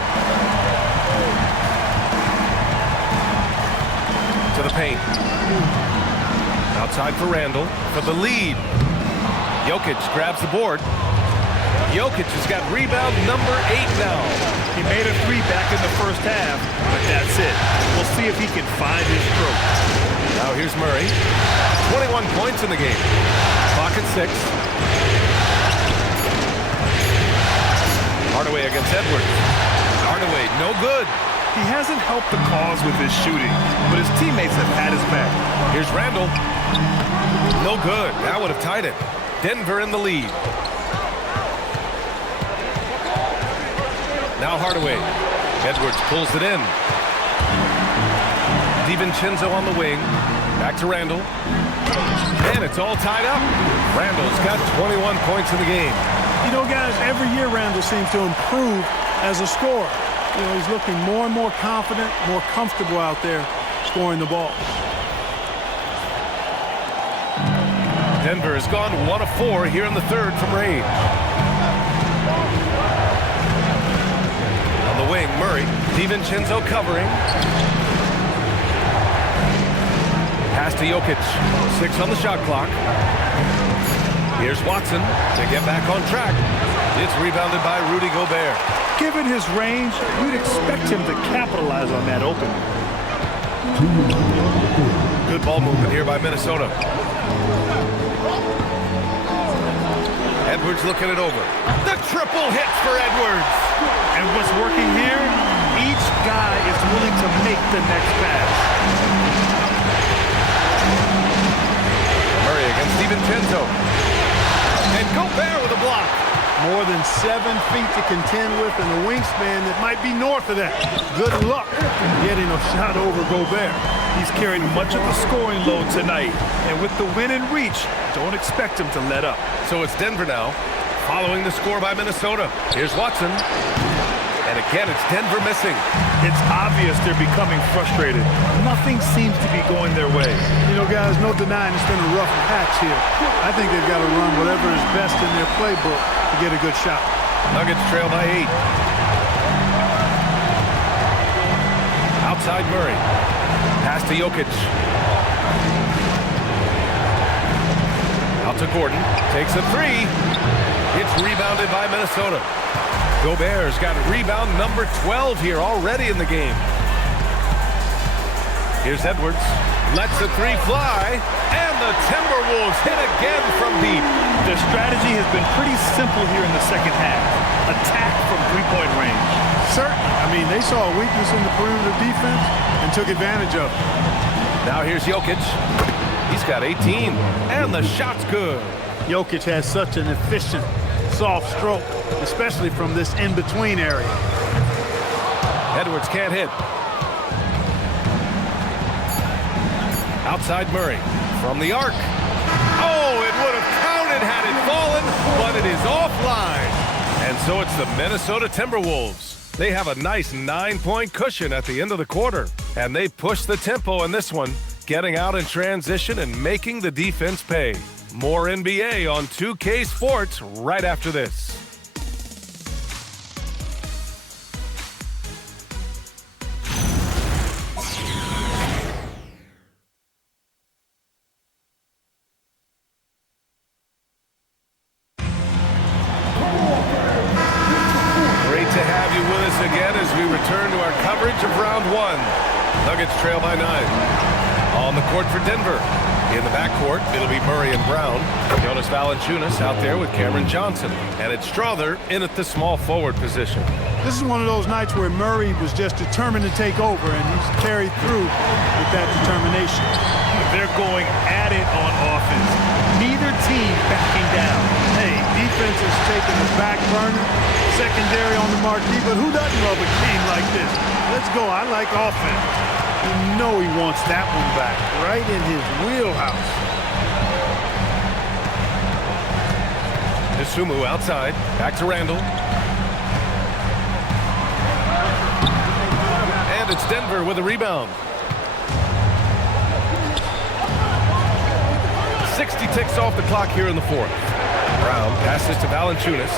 To the paint. Outside for Randall for the lead. Jokic grabs the board. Jokic has got rebound number 8 now. He made a 3 back in the first half, but that's it. We'll see if he can find his stroke. Now here's Murray. 21 points in the game. Clock at 6. Hardaway against Edwards. Hardaway, no good. He hasn't helped the cause with his shooting, but his teammates have had his back. Here's Randall. No good. That would have tied it. Denver in the lead. Now Hardaway. Edwards pulls it in. DiVincenzo on the wing. Back to Randall. And it's all tied up. Randall's got 21 points in the game. You know, guys, every year Randall seems to improve as a scorer. You know, he's looking more and more confident, more comfortable out there scoring the ball. Denver has gone 1 of 4 here in the third from range. On the wing, Murray. DiVincenzo covering. Pass to Jokic. 6 on the shot clock. Here's Watson to get back on track. It's rebounded by Rudy Gobert. Given his range, you'd expect him to capitalize on that opening. Good ball movement here by Minnesota. Edwards looking it over. The triple hits for Edwards. And what's working here? Each guy is willing to make the next pass. Murray against DiVincenzo. And Gobert with a block. More than 7 feet to contend with and a wingspan that might be north of that. Good luck getting a shot over Gobert. He's carried much of the scoring load tonight, and with the win in reach, don't expect him to let up. So it's Denver now, following the score by Minnesota. Here's Watson. And again, it's Denver missing. It's obvious they're becoming frustrated. Nothing seems to be going their way. You know, guys, no denying it's been a rough patch here. I think they've got to run whatever is best in their playbook to get a good shot. Nuggets trail by 8. Outside Murray. Pass to Jokic. Out to Gordon. Takes a 3. It's rebounded by Minnesota. Gobert's got rebound number 12 here already in the game. Here's Edwards. Lets the 3 fly. And the Timberwolves hit again from deep. Their strategy has been pretty simple here in the second half. Attack from three-point range. Certainly. I mean, they saw a weakness in the perimeter defense and took advantage of it. Now here's Jokic. He's got 18. And the shot's good. Jokic has such an efficient, soft stroke, especially from this in-between area. Edwards can't hit. Outside Murray from the arc. Oh, it would have counted had it fallen, but it is offline. And so it's the Minnesota Timberwolves. They have a nice 9-point cushion at the end of the quarter, and they push the tempo in this one, getting out in transition and making the defense pay. More NBA on 2K Sports right after this. Great to have you with us again as we return to our coverage of round 1. Nuggets trail by 9. On the court for Denver. In the backcourt, it'll be Murray and Brown. Jonas Valanciunas out there with Cameron Johnson. And it's Strother in at the small forward position. This is one of those nights where Murray was just determined to take over, and he's carried through with that determination. They're going at it on offense. Neither team backing down. Hey, defense is taking the back burner, secondary on the marquee, but who doesn't love a game like this? Let's go. I like offense. You know he wants that one back, right in his wheelhouse. Isumu outside, back to Randall. And it's Denver with a rebound. 60 ticks off the clock here in the 4th. Brown passes to Valanciunas.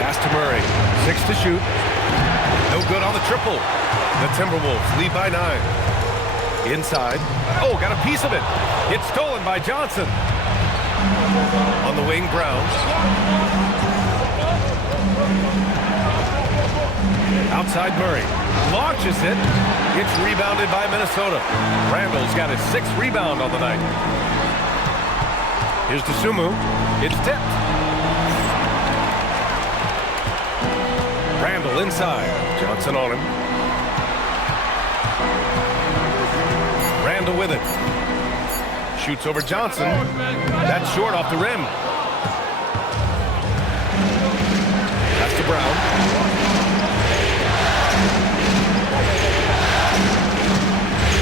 Pass to Murray. 6 to shoot. No good on the triple. The Timberwolves lead by 9. Inside. Oh, got a piece of it. It's stolen by Johnson. On the wing, Brown. Outside Murray. Launches it. It's rebounded by Minnesota. Randall's got his 6th rebound on the night. Here's Isumu. It's tipped. Randall inside. Johnson on him. Randall with it. Shoots over Johnson. That's short off the rim. That's to Brown.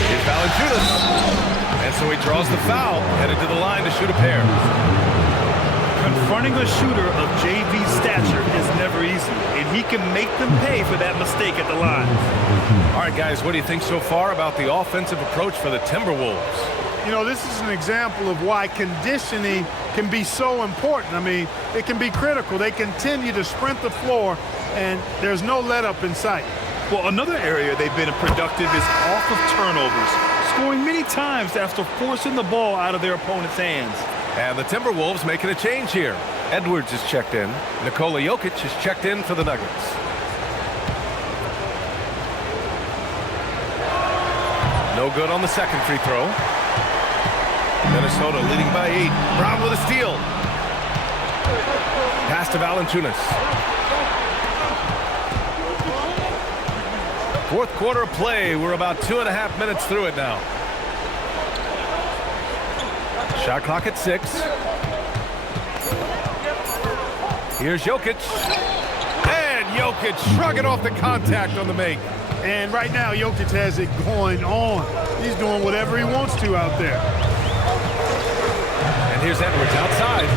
Here's Valanciunas. And so he draws the foul, headed to the line to shoot a pair. Confronting a shooter of JV stature is never easy, and he can make them pay for that mistake at the line. All right, guys, what do you think so far about the offensive approach for the Timberwolves? You know, this is an example of why conditioning can be so important. I mean, it can be critical. They continue to sprint the floor, and there's no let-up in sight. Well, another area they've been productive is off of turnovers, scoring many times after forcing the ball out of their opponent's hands. And the Timberwolves making a change here. Edwards is checked in. Nikola Jokic is checked in for the Nuggets. No good on the second free throw. Minnesota leading by 8. Brown with a steal. Pass to Valanciunas. 4th quarter of play. We're about 2.5 minutes through it now. Shot clock at 6. Here's Jokic. And Jokic shrugging off the contact on the make. And right now, Jokic has it going on. He's doing whatever he wants to out there. And here's Edwards outside.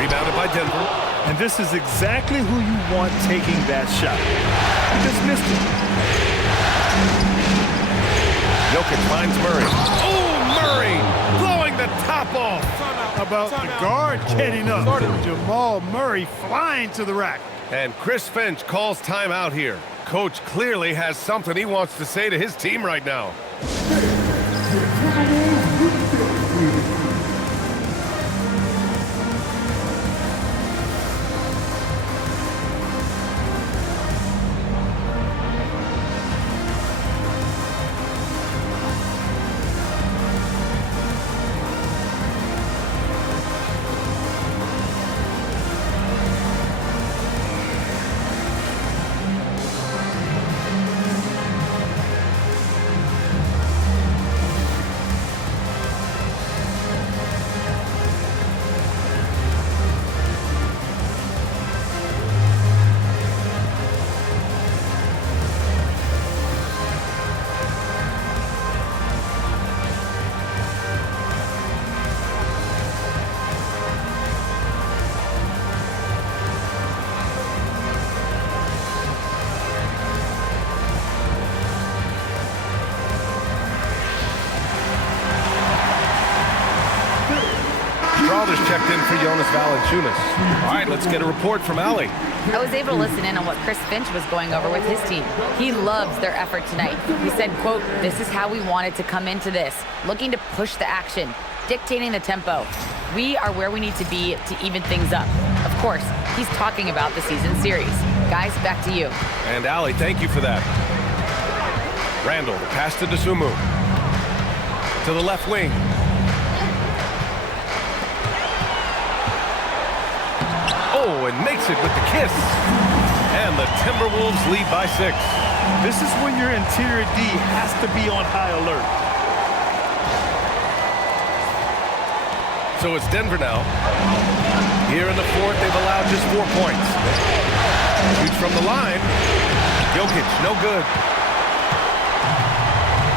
Rebounded by Denver. And this is exactly who you want taking that shot. He just missed it. Jokic finds Murray. Oh, Murray blowing the top off. How about the guard getting up? Jamal Murray flying to the rack. And Chris Finch calls timeout here. Coach clearly has something he wants to say to his team right now. Checked in for Jonas Valanciunas. All right, let's get a report from Allie. I was able to listen in on what Chris Finch was going over with his team. He loves their effort tonight. He said, quote, "This is how we wanted to come into this, looking to push the action, dictating the tempo. We are where we need to be to even things up." Of course, he's talking about the season series. Guys, back to you. And Allie, thank you for that. Randall, the pass to Dosunmu. To the left wing. Oh, and makes it with the kiss. And the Timberwolves lead by 6. This is when your interior D has to be on high alert. So it's Denver now. Here in the fourth, they've allowed just 4 points. Shoots from the line. Jokic, no good.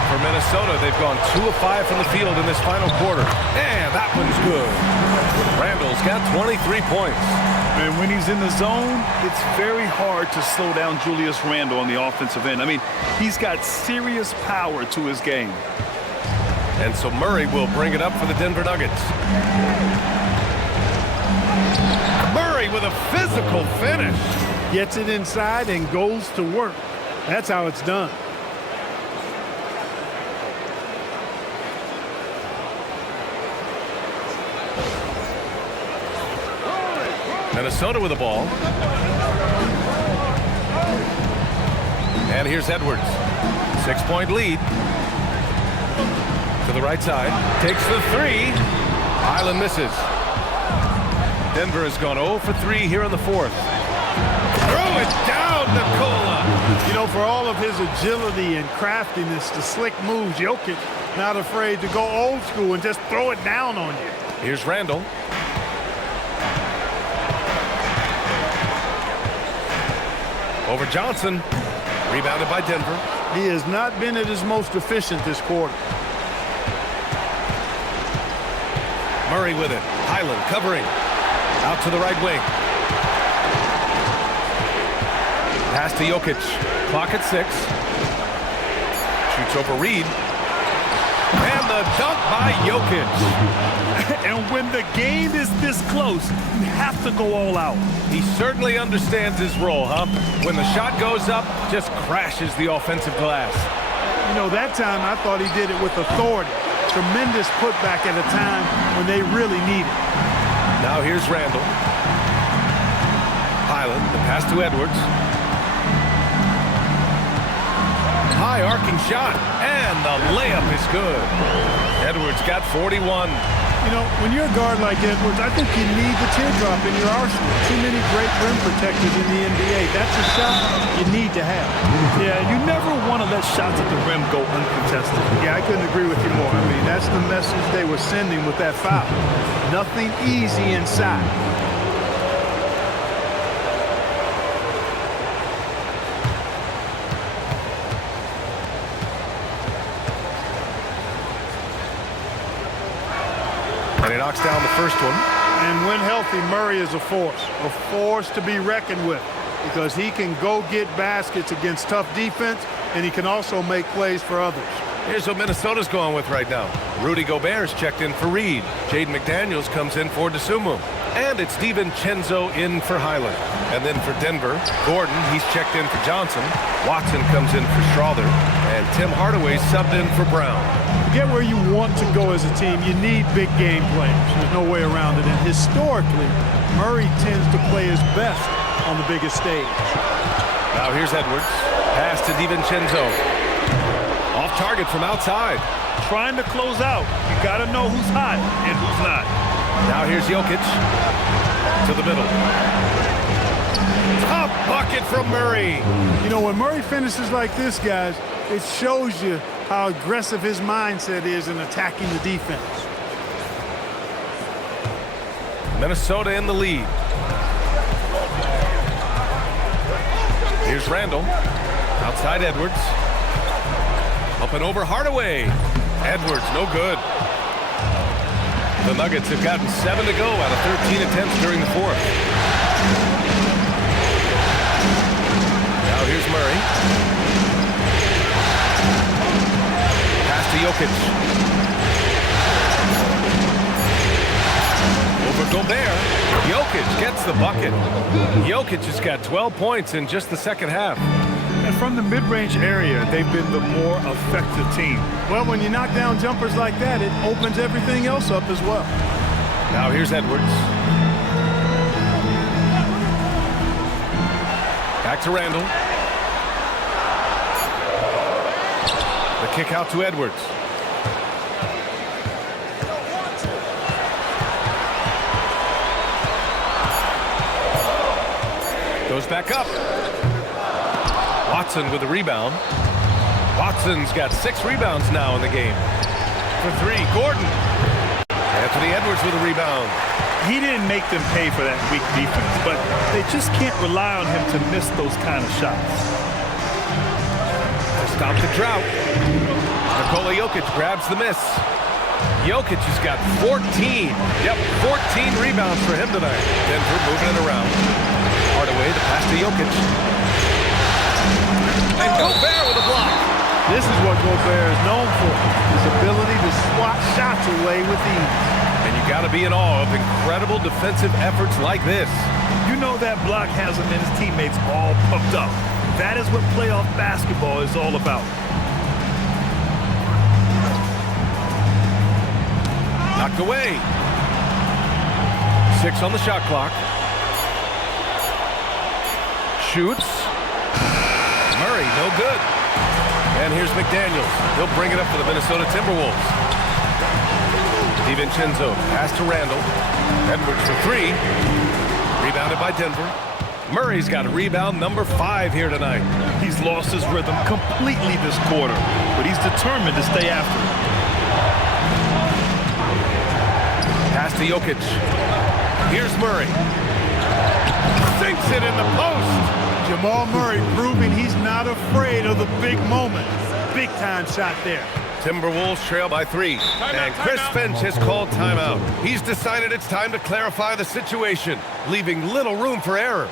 For Minnesota, they've gone 2 of 5 from the field in this final quarter. And that one's good. Randall's got 23 points. And when he's in the zone, it's very hard to slow down Julius Randle on the offensive end. I mean, he's got serious power to his game. And so Murray will bring it up for the Denver Nuggets. Murray with a physical finish. Gets it inside and goes to work. That's how it's done. Minnesota with the ball. And here's Edwards. 6-point lead. To the right side. Takes the 3. Island misses. Denver has gone 0 for 3 here in the fourth. Throw it down, Nikola. You know, for all of his agility and craftiness, the slick moves, Jokic not afraid to go old school and just throw it down on you. Here's Randall. Over Johnson. Rebounded by Denver. He has not been at his most efficient this quarter. Murray with it. Highland covering. Out to the right wing. Pass to Jokic. Clock at 6. Shoots over Reed. And the dunk by Jokic. And when the game is this close, you have to go all out. He certainly understands his role, huh? When the shot goes up, just crashes the offensive glass. You know, that time I thought he did it with authority. Tremendous putback at a time when they really need it. Now here's Randall. Highland, the pass to Edwards. High arcing shot, and the layup is good. Edwards got 41. You know, when you're a guard like Edwards, I think you need the teardrop in your arsenal. Too many great rim protectors in the NBA. That's a shot you need to have. Yeah, you never want to let shots at the rim go uncontested. Yeah, I couldn't agree with you more. I mean, that's the message they were sending with that foul. Nothing easy inside. knocks down the first one. And when healthy, Murray is a force to be reckoned with, because he can go get baskets against tough defense, and he can also make plays for others. Here's what Minnesota's going with right now. Rudy Gobert's checked in for Reed. Jaden McDaniels comes in for DeSumo. And it's DiVincenzo in for Highland. And then for Denver, Gordon, he's checked in for Johnson. Watson comes in for Strother. And Tim Hardaway subbed in for Brown. To get where you want to go as a team, you need big game players. There's no way around it. And historically, Murray tends to play his best on the biggest stage. Now here's Edwards. Pass to DiVincenzo. Off target from outside. Trying to close out. You got to know who's hot and who's not. Now here's Jokic to the middle. Top bucket from Murray. You know, when Murray finishes like this, guys, it shows you how aggressive his mindset is in attacking the defense. Minnesota in the lead. Here's Randall. Outside Edwards. Up and over Hardaway. Edwards, no good. The Nuggets have gotten 7 to go out of 13 attempts during the fourth. Now here's Murray. Pass to Jokic. Over Gobert. Jokic gets the bucket. Jokic has got 12 points in just the second half. And from the mid-range area, they've been the more effective team. Well, when you knock down jumpers like that, it opens everything else up as well. Now here's Edwards. Back to Randall. The kick out to Edwards. Goes back up. Watson with a rebound. Watson's got 6 rebounds now in the game. For 3, Gordon. Anthony Edwards with a rebound. He didn't make them pay for that weak defense, but they just can't rely on him to miss those kind of shots. To stop the drought, Nikola Jokic grabs the miss. Jokic has got 14. Yep, 14 rebounds for him tonight. Denver moving it around. Hardaway, the pass to Jokic. And Gobert with a block. This is what Gobert is known for, his ability to swat shots away with ease. And you got to be in awe of incredible defensive efforts like this. You know that block has him and his teammates all pumped up. That is what playoff basketball is all about. Knocked away. 6 on the shot clock. Shoots. Murray, no good. And here's McDaniels. He'll bring it up for the Minnesota Timberwolves. DiVincenzo, pass to Randall. Edwards for 3. Rebounded by Denver. Murray's got rebound number 5 here tonight. He's lost his rhythm completely this quarter, but he's determined to stay after it. Pass to Jokic. Here's Murray. Sinks it in the post. Jamal Murray proving he's not afraid of the big moment. Big time shot there. Timberwolves trail by 3. And Chris Finch has called timeout. He's decided it's time to clarify the situation, leaving little room for error.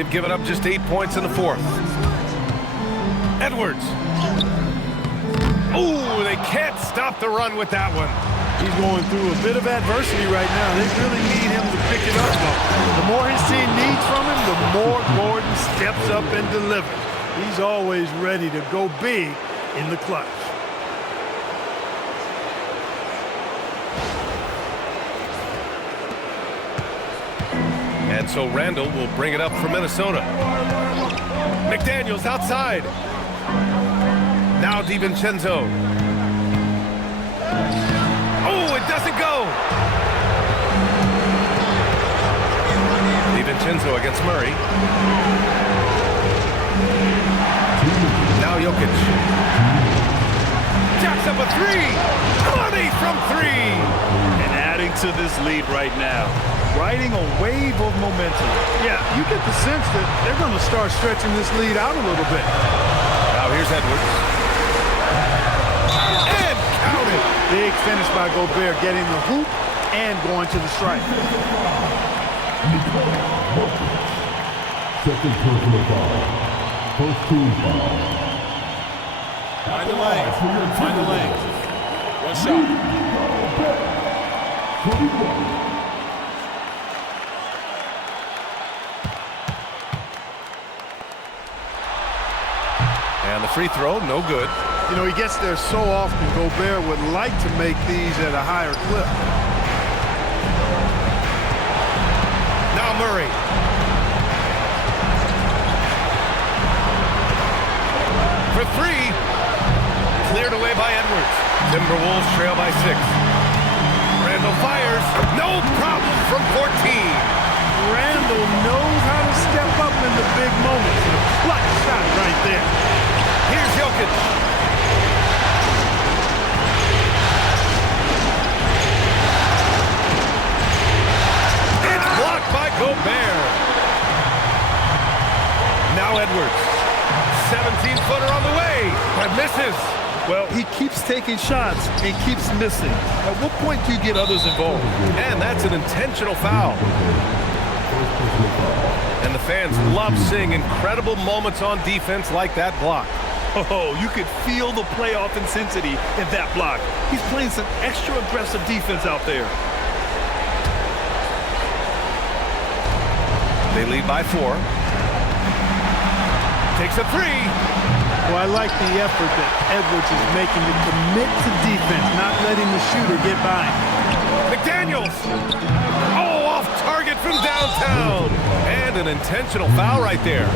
They've given up just 8 points in the fourth. Edwards. Oh, they can't stop the run with that one. He's going through a bit of adversity right now. They really need him to pick it up, though. The more his team needs from him, the more Gordon steps up and delivers. He's always ready to go big in the clutch. And so Randall will bring it up for Minnesota. McDaniels outside. Now DiVincenzo. Oh, it doesn't go. DiVincenzo against Murray. Now Jokic. Jacks up a three. Money from three. And adding to this lead right now. Riding a wave of momentum. Yeah, you get the sense that they're going to start stretching this lead out a little bit. Now here's Edwards. And counted. Big finish by Gobert, getting the hoop and going to the strike. Second personal foul. First team foul. Find the lane. Find the lane. One shot. And the free throw, no good. You know, he gets there so often. Gobert would like to make these at a higher clip. Now Murray. For three. Cleared away by Edwards. Timberwolves trail by 6. Randall fires. No problem from 14. Randall knows how to step up in the big moments. A clutch shot right there. Here's Jokic. It's blocked by Gobert. Now Edwards. 17-footer on the way. That misses. Well, he keeps taking shots and keeps missing. At what point do you get others involved? And that's an intentional foul. And the fans love seeing incredible moments on defense like that block. Oh, you could feel the playoff intensity in that block. He's playing some extra aggressive defense out there. They lead by 4. Takes a three. Well, I like the effort that Edwards is making to commit to defense, not letting the shooter get by. McDaniels. Oh, off target from downtown. And an intentional foul right there.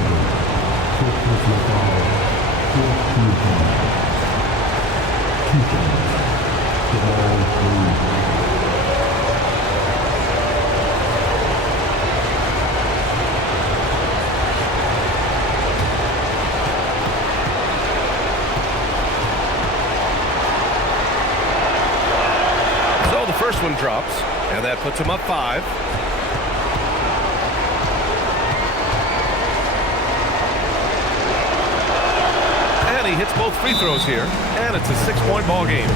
So the first one drops, and that puts him up 5. And he hits both free throws here, and it's a 6-point ball game.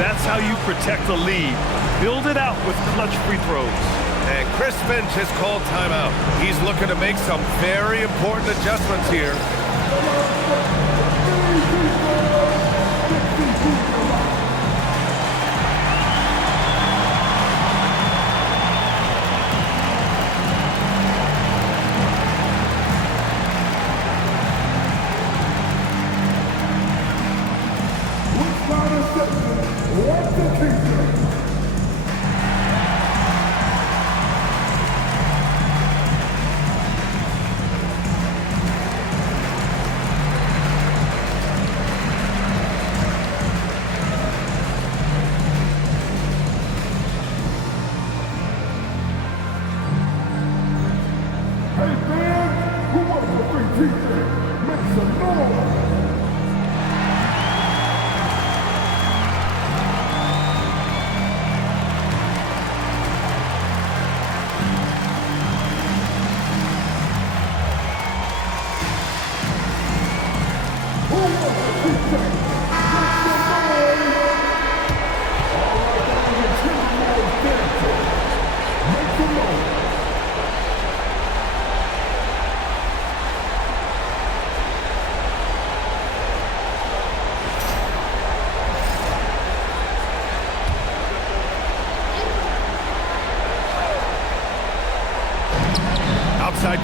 That's how you protect the lead. Build it out with clutch free throws. And Chris Finch has called timeout. He's looking to make some very important adjustments here.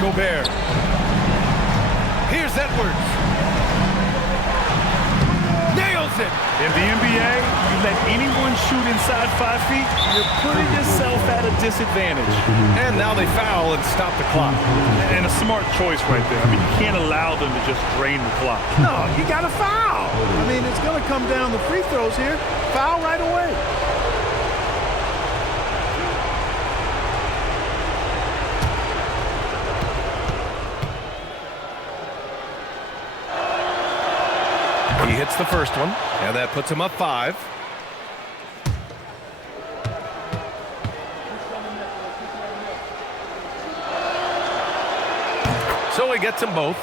Gobert. Here's Edwards. Nails it. In the NBA, you let anyone shoot inside 5 feet, you're putting yourself at a disadvantage. And now they foul and stop the clock. And a smart choice right there. I mean, you can't allow them to just drain the clock. No, you got to foul. I mean, it's going to come down to free throws here. Foul right away. He hits the first one, and that puts him up 5. So he gets them both,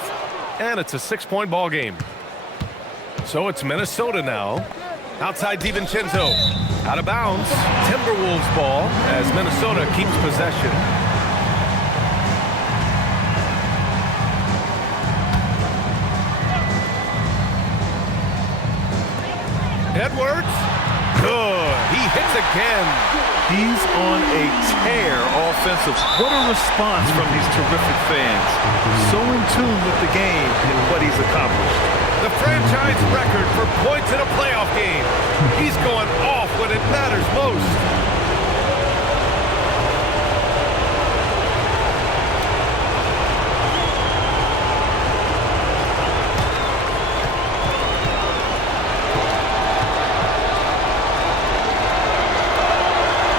and it's a 6-point ball game. So it's Minnesota now. Outside DiVincenzo. Out of bounds. Timberwolves ball as Minnesota keeps possession. Edwards. Good. He hits again. He's on a tear offensive. What a response from these terrific fans. So in tune with the game and what he's accomplished. The franchise record for points in a playoff game. He's going off when it matters most.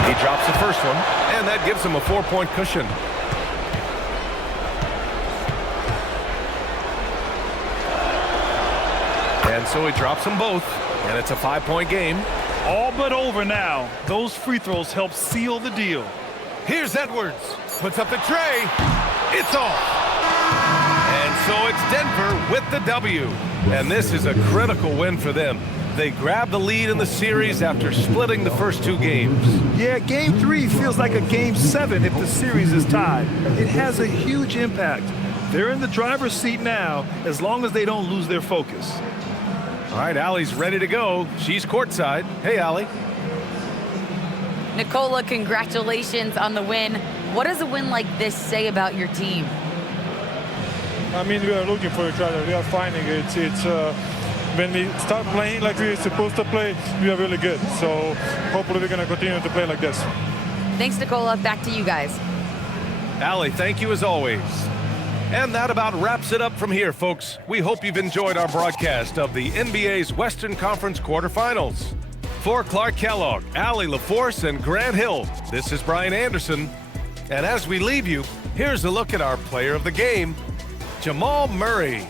He drops the first one, and that gives him a 4-point cushion. And so he drops them both, and it's a 5-point game. All but over now. Those free throws help seal the deal. Here's Edwards. Puts up the tray. It's off. And so it's Denver with the W. And this is a critical win for them. They grab the lead in the series after splitting the first 2 games. Yeah, Game 3 feels like a Game 7 if the series is tied. It has a huge impact. They're in the driver's seat now as long as they don't lose their focus. All right, Allie's ready to go. She's courtside. Hey, Allie. Nicola, congratulations on the win. What does a win like this say about your team? I mean, we are looking for each other. We are finding it. When we start playing like we're supposed to play, we are really good. So hopefully we're going to continue to play like this. Thanks, Nicola. Back to you guys. Allie, thank you as always. And that about wraps it up from here, folks. We hope you've enjoyed our broadcast of the NBA's Western Conference quarterfinals. For Clark Kellogg, Allie LaForce, and Grant Hill, this is Brian Anderson. And as we leave you, here's a look at our player of the game, Jamal Murray.